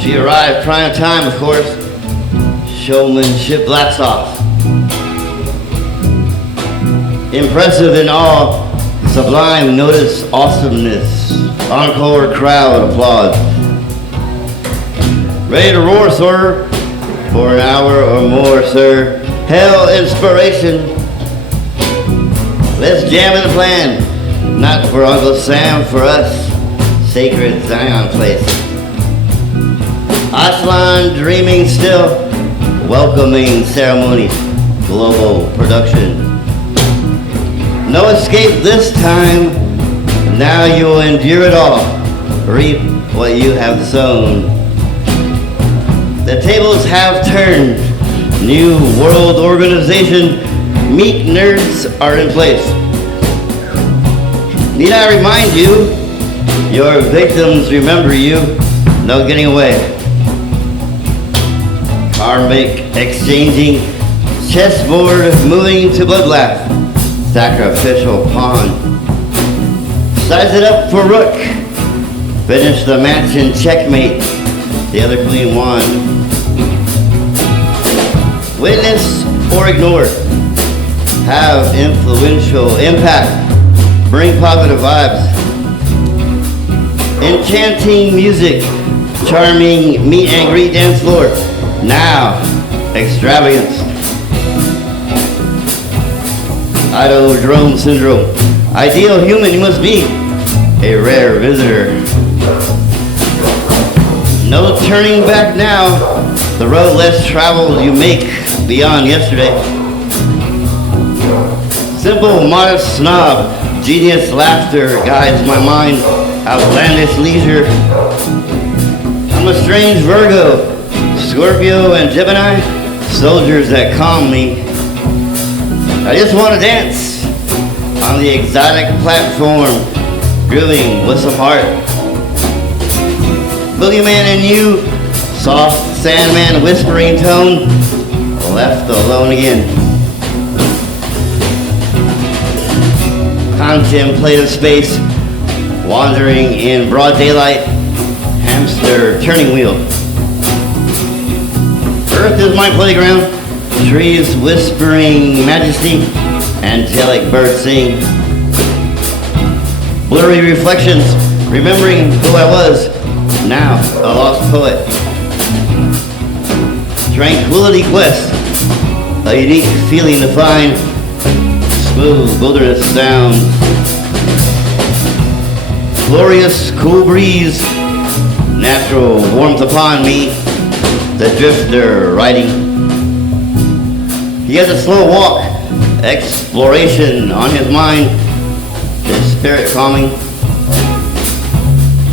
She arrived prime time, of course. Showmanship blast off. Impressive in awe, sublime notice, awesomeness. Encore crowd applause. Ready to roar, sir, for an hour or more, sir. Hell inspiration. Let's jam in the plan. Not for Uncle Sam, for us. Sacred Zion place. Aslan dreaming still. Welcoming ceremony. Global production. No escape this time. Now you'll endure it all. Reap what you have sown. The tables have turned. New world organization. Meek nerds are in place. Need I remind you? Your victims remember you. No getting away. Karmic exchanging. Chessboard moving to bloodbath. Sacrificial pawn. Size it up for rook. Finish the match in checkmate. The other queen won. Witness or ignore. Have influential impact. Bring positive vibes. Enchanting music. Charming meet and greet dance floor. Now, extravagance. Idodrome syndrome. Ideal human you must be. A rare visitor. No turning back now. The road less traveled you make beyond yesterday. Simple, modest snob. Genius laughter guides my mind. Outlandish leisure. I'm a strange Virgo. Scorpio and Gemini. Soldiers that calm me. I just want to dance on the exotic platform, grooving with some heart. Boogeyman and you, soft Sandman whispering tone, left alone again. Contemplative space, wandering in broad daylight, hamster turning wheel. Earth is my playground. Trees whispering majesty, angelic birds sing. Blurry reflections, remembering who I was, now a lost poet. Tranquility quest, a unique feeling to find. Smooth wilderness sound. Glorious cool breeze, natural warmth upon me. The drifter riding. He has a slow walk, exploration on his mind, his spirit calming.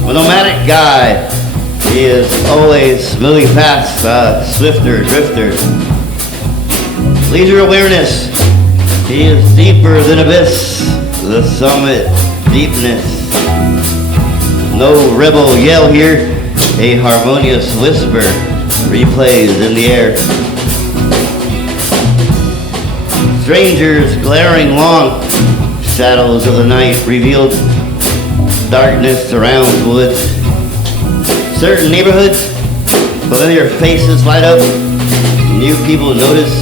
A nomadic guy, he is always moving fast, swifter, drifter. Leisure awareness, he is deeper than abyss, the summit deepness. No rebel yell here, a harmonious whisper replays in the air. Strangers glaring long, shadows of the night revealed, darkness surrounds woods. Certain neighborhoods, familiar faces light up, new people notice.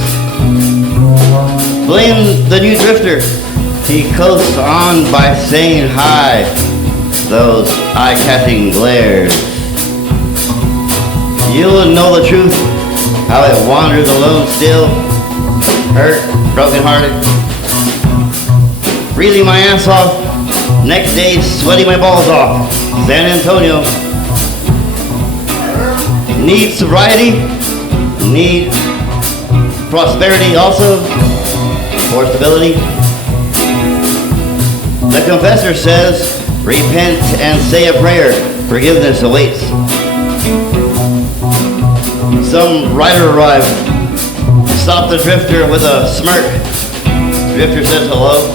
Blame the new drifter, he coasts on by saying hi, those eye-catching glares. You'll know the truth, how it wanders alone still, hurt, broken-hearted. Breathing my ass off, next day sweating my balls off. San Antonio. Need sobriety, need prosperity also, for stability. The confessor says, repent and say a prayer, forgiveness awaits. Some rider arrived, stopped the drifter with a smirk. Drifter says hello.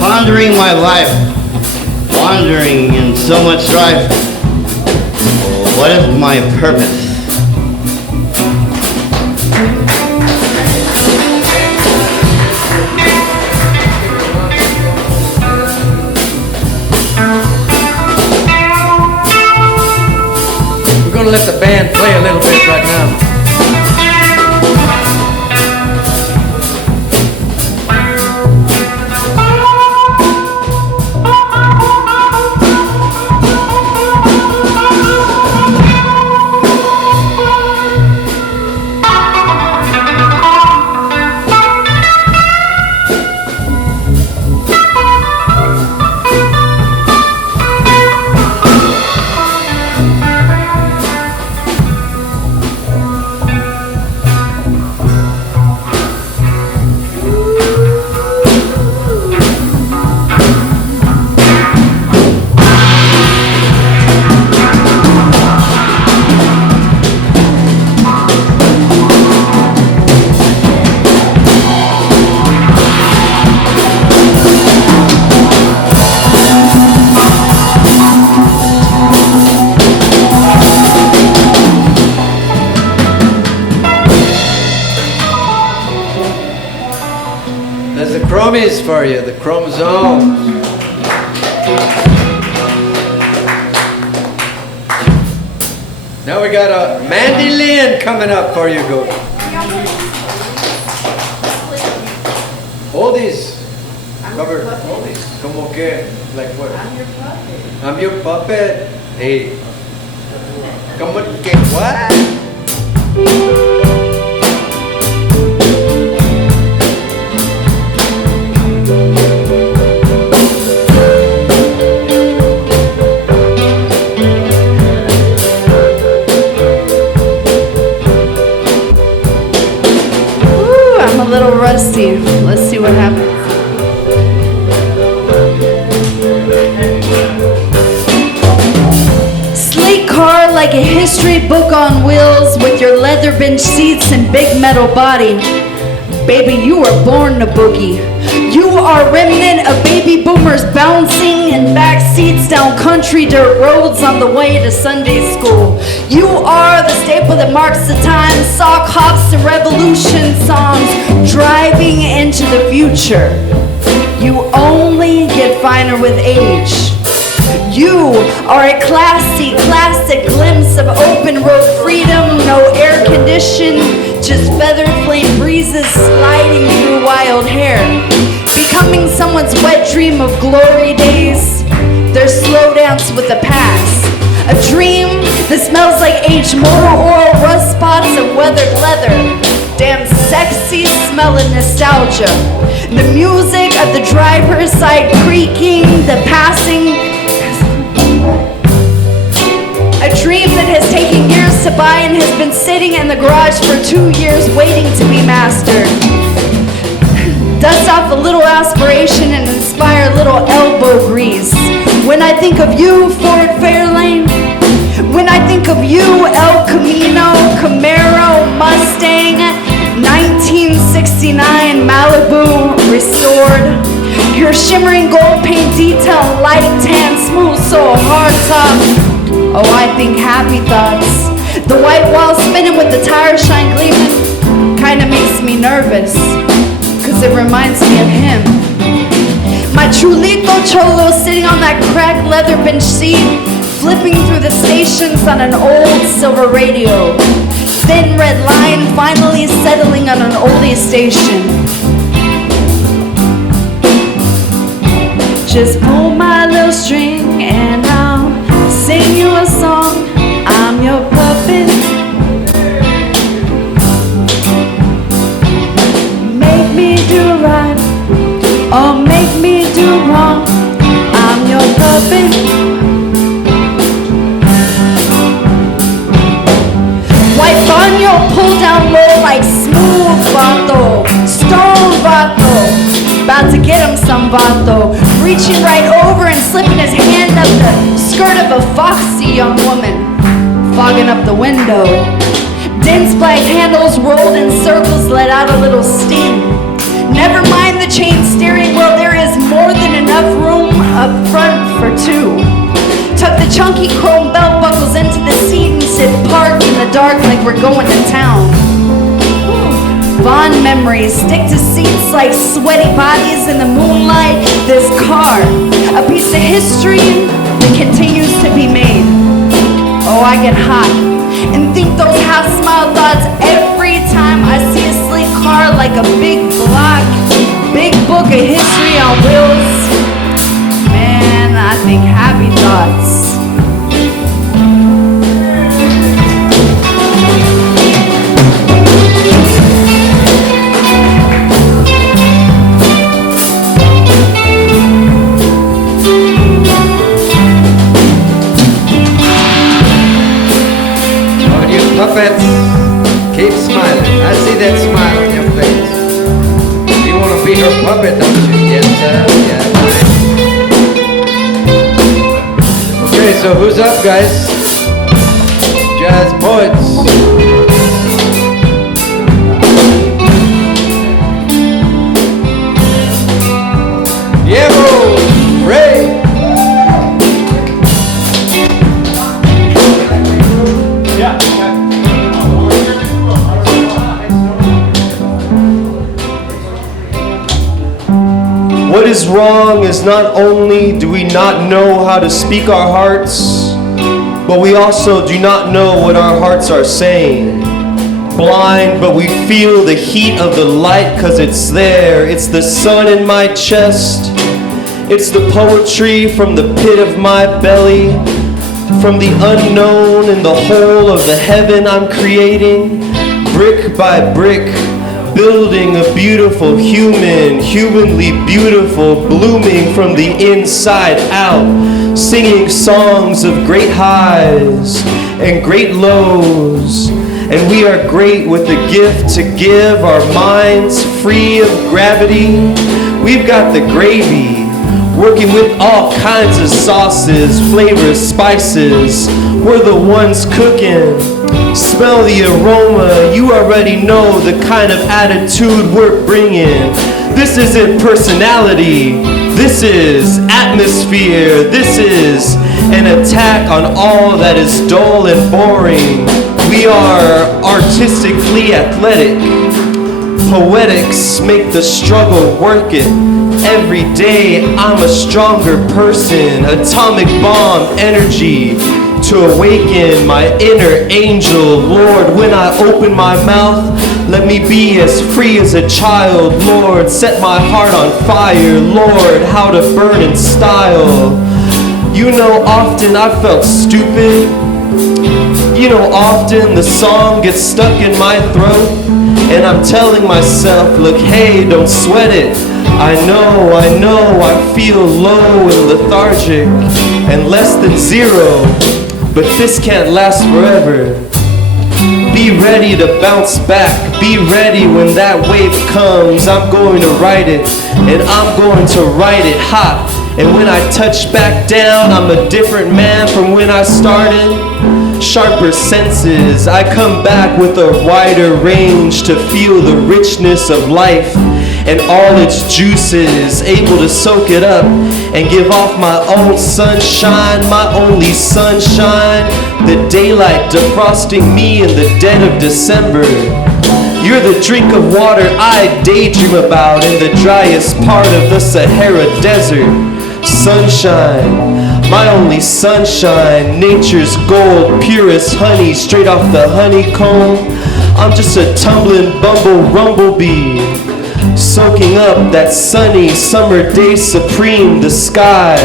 Pondering my life, wandering in so much strife. What is my purpose? We're gonna let the band play a little bit right now. There's the chromies for you, the chromosomes. Now we got a Mandy Lynn coming up for you, go. Oldies. Cover oldies. Como que, like what? I'm your puppet. I'm your puppet. Hey. Como que what? I'm a little rusty. Let's see what happens. Sleek car like a history book on wheels with your leather bench seats and big metal body. Baby, you were born to boogie. You are remnant of baby boomers bouncing in back seats down country dirt roads on the way to Sunday school. You are the staple that marks the time, sock hops and revolution songs, driving into the future. You only get finer with age. You are a classy, classic glimpse of open road freedom, no air condition, just feather flame breezes sliding through wild hair. Becoming someone's wet dream of glory days, their slow dance with the past. A dream that smells like aged motor oil, rust spots, and weathered leather. Damn sexy smelling nostalgia. The music of the driver's side creaking, the passing. A dream that has taken years to buy and has been sitting in the garage for 2 years waiting to be mastered. Dust off a little aspiration and inspire a little elbow grease. When I think of you, Ford Fairlane. When I think of you, El Camino, Camaro, Mustang, 1969 Malibu restored. Your shimmering gold paint detail, light tan, smooth sole, hard top. Oh, I think happy thoughts. The white wall spinning with the tire shine gleaming kinda makes me nervous, cause it reminds me of him. My chulito cholo sitting on that cracked leather bench seat, flipping through the stations on an old silver radio. Thin red line finally settling on an oldie station. Just pull my little string and I'll sing you a song. I'm your puppet. Make me do right or make me do wrong. I'm your puppet. Wipe on your pull down low like killing some vato, reaching right over and slipping his hand up the skirt of a foxy young woman, fogging up the window. Dense black handles rolled in circles, let out a little steam. Never mind the chain steering wheel, there is more than enough room up front for two. Tuck the chunky chrome belt buckles into the seat and sit parked in the dark like we're going to town. Fond memories stick to seats like sweaty bodies in the moonlight. This car, a piece of history that continues to be made. Oh, I get hot and think those half-smile thoughts every time I see a sleek car like a big block, big book of history on wheels. Man, I think happy thoughts. Puppets, keep smiling. I see that smile on your face. You want to be her puppet, don't you? Yes, sir. Yeah, okay, so who's up, guys? Jazz poets. Diego, Ray. What is wrong is not only do we not know how to speak our hearts, but we also do not know what our hearts are saying. Blind, but we feel the heat of the light 'cause it's there. It's the sun in my chest. It's the poetry from the pit of my belly, from the unknown in the whole of the heaven I'm creating, brick by brick. Building a beautiful human, humanly beautiful, blooming from the inside out, singing songs of great highs and great lows. And we are great with the gift to give our minds free of gravity. We've got the gravy, working with all kinds of sauces, flavors, spices. We're the ones cooking. Smell the aroma, you already know the kind of attitude we're bringing. This isn't personality, this is atmosphere. This is an attack on all that is dull and boring. We are artistically athletic. Poetics make the struggle work it. Every day I'm a stronger person, atomic bomb energy to awaken my inner angel. Lord, when I open my mouth, let me be as free as a child. Lord, set my heart on fire. Lord, how to burn in style. You know, often I felt stupid. You know, often the song gets stuck in my throat, and I'm telling myself, look, hey, don't sweat it. I know, I feel low and lethargic and less than zero, but this can't last forever. Be ready to bounce back, be ready when that wave comes. I'm going to ride it, and I'm going to ride it hot. And when I touch back down, I'm a different man from when I started. Sharper senses, I come back with a wider range to feel the richness of life and all its juices, able to soak it up and give off my own sunshine, my only sunshine, the daylight defrosting me in the dead of December. You're the drink of water I daydream about in the driest part of the Sahara Desert. Sunshine, my only sunshine, nature's gold, purest honey straight off the honeycomb. I'm just a tumbling rumblebee, soaking up that sunny summer day supreme, the sky.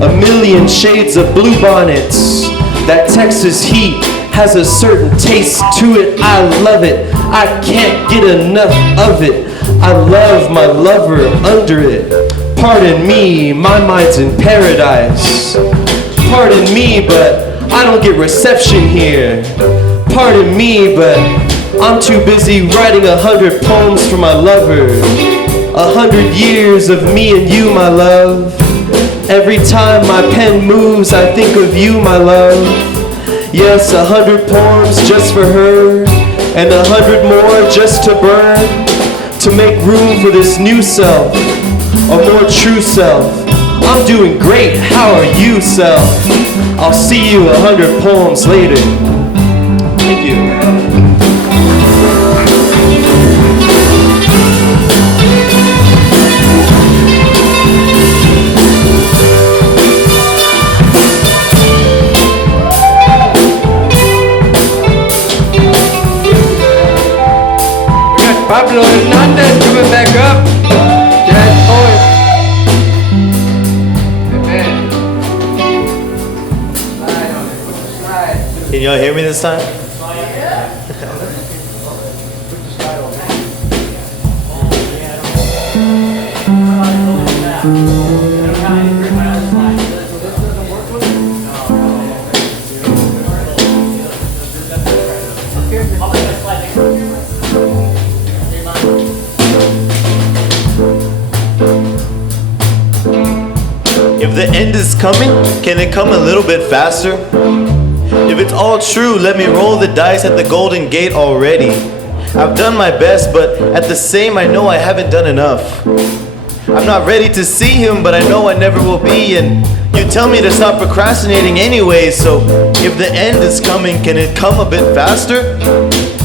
A million shades of bluebonnets. That Texas heat has a certain taste to it. I love it. I can't get enough of it. I love my lover under it. Pardon me, my mind's in paradise. Pardon me, but I don't get reception here. Pardon me, but I'm too busy writing 100 poems for my lover. 100 years of me and you, my love. Every time my pen moves, I think of you, my love. Yes, 100 poems just for her, and 100 more just to burn, to make room for this new self, a more true self. I'm doing great, how are you, self? I'll see you 100 poems later. Thank you. Pablo Hernandez coming back up. Jazz poet. Amen. Can y'all hear me this time? If the end is coming, can it come a little bit faster? If it's all true, let me roll the dice at the Golden Gate already. I've done my best, but at the same, I know I haven't done enough. I'm not ready to see him, but I know I never will be, and you tell me to stop procrastinating anyway, so if the end is coming, can it come a bit faster?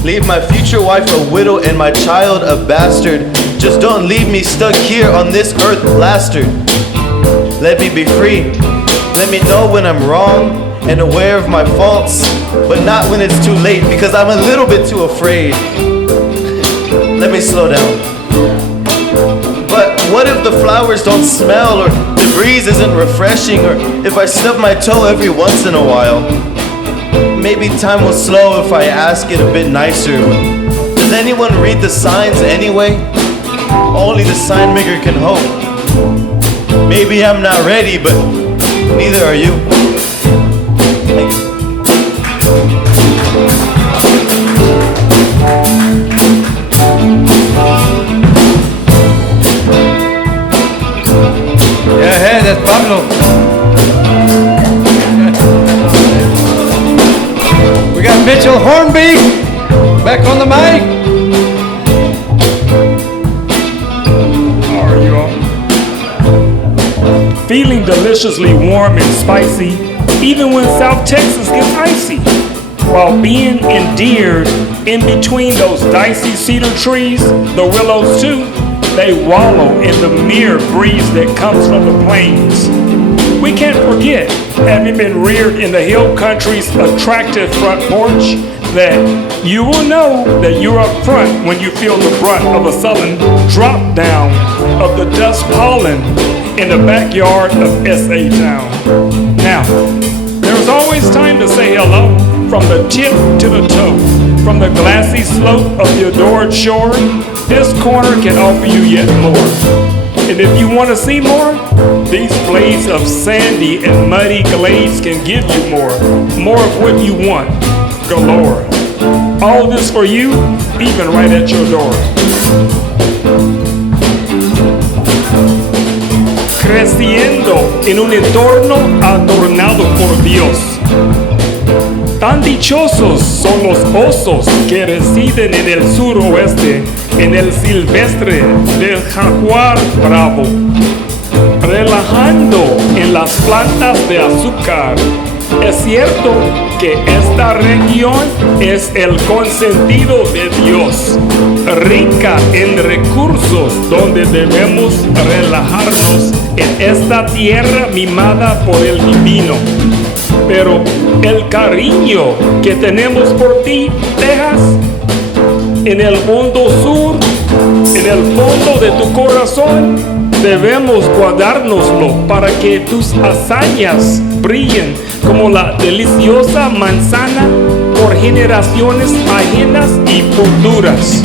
Leave my future wife a widow and my child a bastard. Just don't leave me stuck here on this earth plastered. Let me be free. Let me know when I'm wrong and aware of my faults, but not when it's too late, because I'm a little bit too afraid. Let me slow down. But what if the flowers don't smell, or the breeze isn't refreshing, or if I stub my toe every once in a while? Maybe time will slow if I ask it a bit nicer. Does anyone read the signs anyway? Only the sign maker can hope. Maybe I'm not ready, but neither are you. Thanks. Yeah, hey, that's Pablo. We got Mitchell Hornby back on the mic. How are you all? Feeling deliciously warm and spicy, even when South Texas gets icy. While being endeared in between those dicey cedar trees, the willows too, they wallow in the mere breeze that comes from the plains. We can't forget, having been reared in the hill country's attractive front porch, that you will know that you're up front when you feel the brunt of a sullen drop down of the dust pollen in the backyard of SA Town. Now, there's always time to say hello, from the tip to the toe, from the glassy slope of the adored shore. This corner can offer you yet more. And if you want to see more, these blades of sandy and muddy glades can give you more of what you want, galore. All this for you, even right at your door. Creciendo en un entorno adornado por Dios. Tan dichosos son los osos que residen en el suroeste, en el silvestre del jaguar bravo, relajando en las plantas de azúcar. Es cierto que esta región es el consentido de Dios, rica en recursos donde debemos relajarnos en esta tierra mimada por el divino. Pero el cariño que tenemos por ti, Texas, en el mundo sur, en el fondo de tu corazón, debemos guardárnoslo para que tus hazañas brillen como la deliciosa manzana por generaciones ajenas y futuras.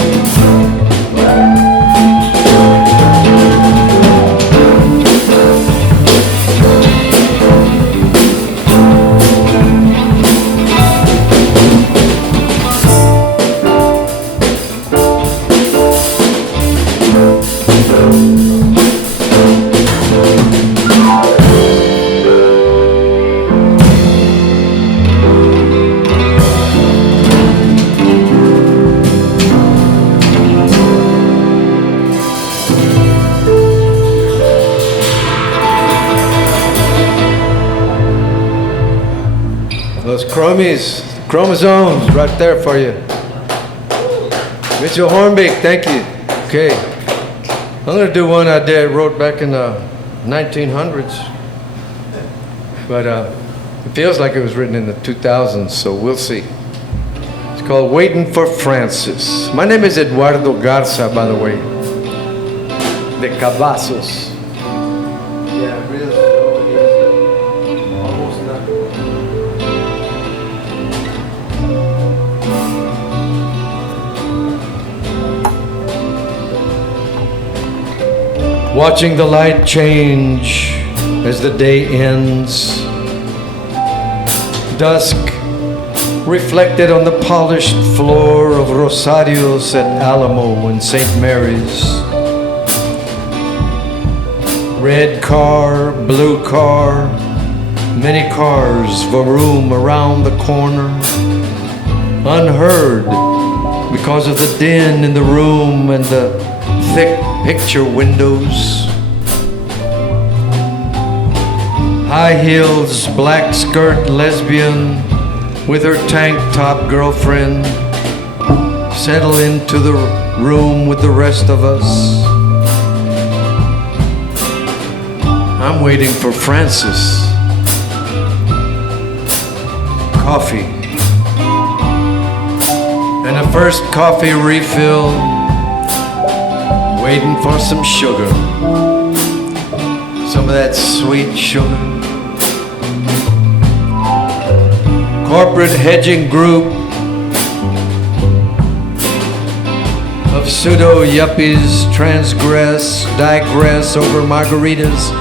Drummies, chromosomes, right there for you. Mitchell Hornbeak, thank you. Okay. I'm going to do one I wrote back in the 1900s. But it feels like it was written in the 2000s, so we'll see. It's called Waiting for Francis. My name is Eduardo Garza, by the way. De Cavazos. Yeah, real slow, easy. Almost nothing. Watching the light change as the day ends. Dusk reflected on the polished floor of Rosario's at Alamo and St. Mary's. Red car, blue car, many cars vroom around the corner. Unheard because of the din in the room and the thick picture windows. High heels, black skirt lesbian with her tank top girlfriend settle into the room with the rest of us. I'm waiting for Francis. Coffee. And a first coffee refill. Waiting for some sugar. Some of that sweet sugar. Corporate hedging group of pseudo yuppies transgress, digress over margaritas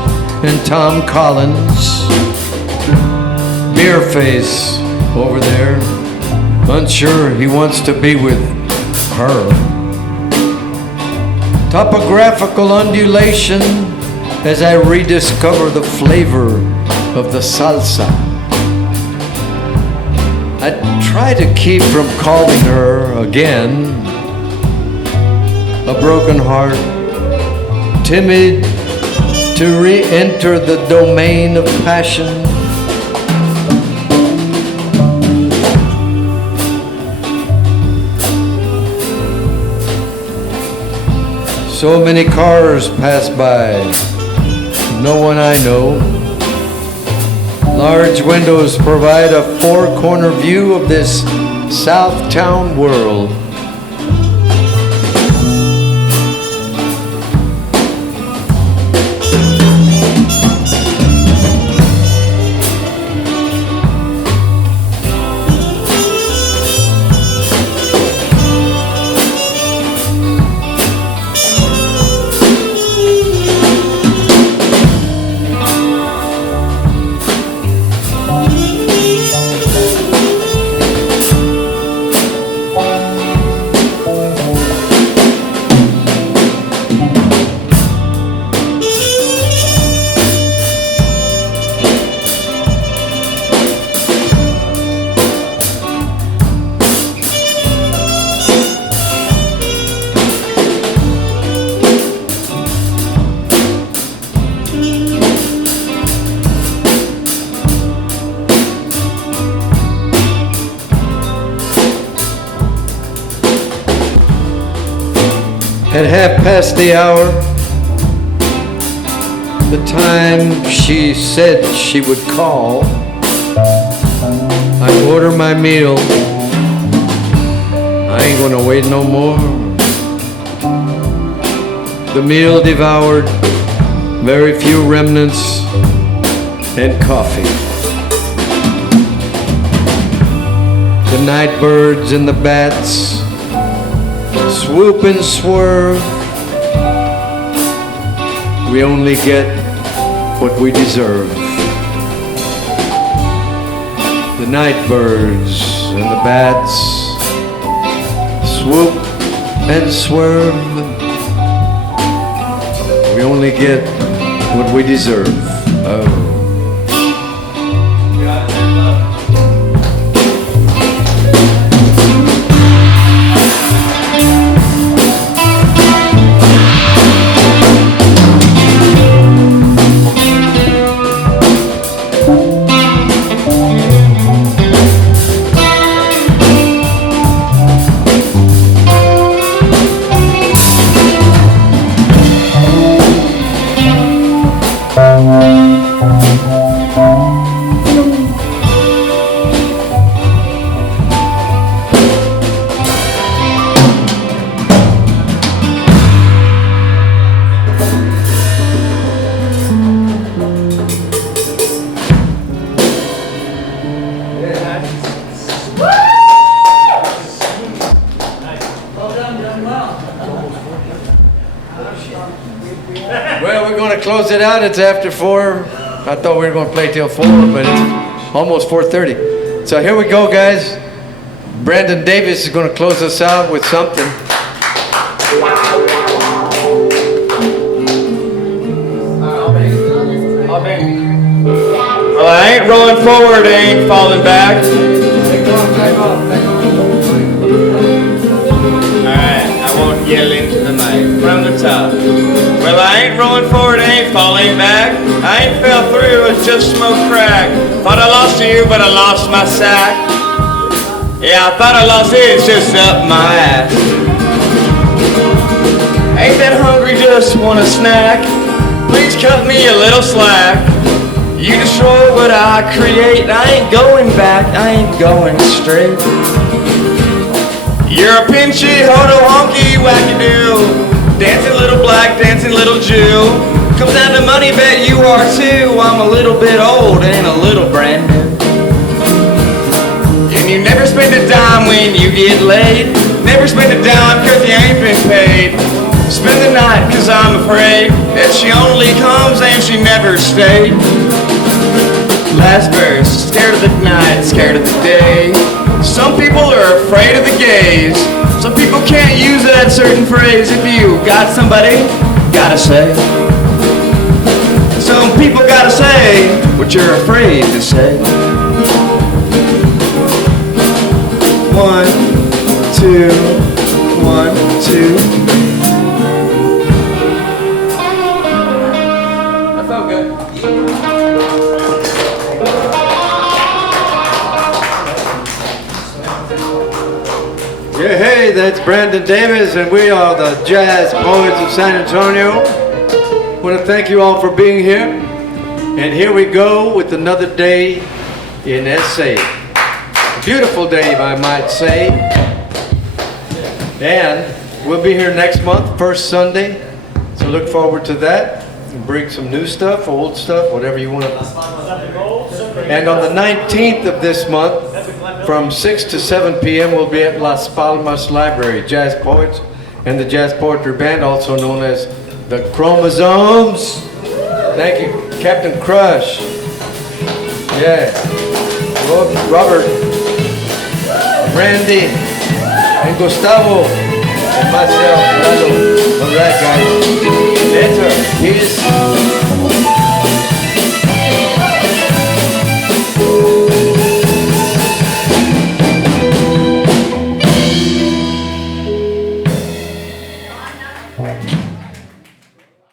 and Tom Collins. Beer face over there, unsure he wants to be with her. Topographical undulation as I rediscover the flavor of the salsa. I try to keep from calling her again a broken heart, timid to re-enter the domain of passion. So many cars pass by, no one I know. Large windows provide a four-corner view of this Southtown world. At 1:30, the time she said she would call, I order my meal. I ain't gonna wait no more. The meal devoured, very few remnants, and coffee. The night birds and the bats swoop and swerve. We only get what we deserve. The night birds and the bats swoop and swerve. We only get what we deserve. Oh. close it out. It's after 4. I thought we were going to play till 4, but it's almost 4:30. So here we go, guys. Brandon Davis is going to close us out with something. Well, I ain't rolling forward, I ain't falling back. Alright, I won't yell into the mic from the top. Well, I ain't rolling forward, I ain't falling back. I ain't fell through, it's just smoke crack. Thought I lost you, but I lost my sack. Yeah, I thought I lost it, it's just up my ass. Ain't that hungry, just want a snack? Please cut me a little slack. You destroy what I create, I ain't going back, I ain't going straight. You're a pinchy, hodo, honky, wackadoo. Dancing little black, dancing little Jew. Comes down to money, bet you are too. I'm a little bit old and a little brand new. And you never spend a dime when you get laid. Never spend a dime cause you ain't been paid. Spend the night cause I'm afraid that she only comes and she never stayed. Last verse, scared of the night, scared of the day. Some people are afraid of the gays. Some people can't use that certain phrase. If you got somebody, gotta say. Some people gotta say what you're afraid to say. 1, 2, 1, 2. That felt good. Yeah, hey, that's Brandon Davis, and we are the Jazz Poets of San Antonio. I want to thank you all for being here. And here we go with another day in SA. A beautiful day, I might say. And we'll be here next month, first Sunday. So look forward to that. And bring some new stuff, old stuff, whatever you want to. And on the 19th of this month, from 6 to 7 p.m. we'll be at Las Palmas Library, Jazz Poets and the Jazz Poetry Band, also known as the Chromosomes. Thank you, Captain Crush. Yeah. Robert, Randy, and Gustavo, and myself, Lalo. All right.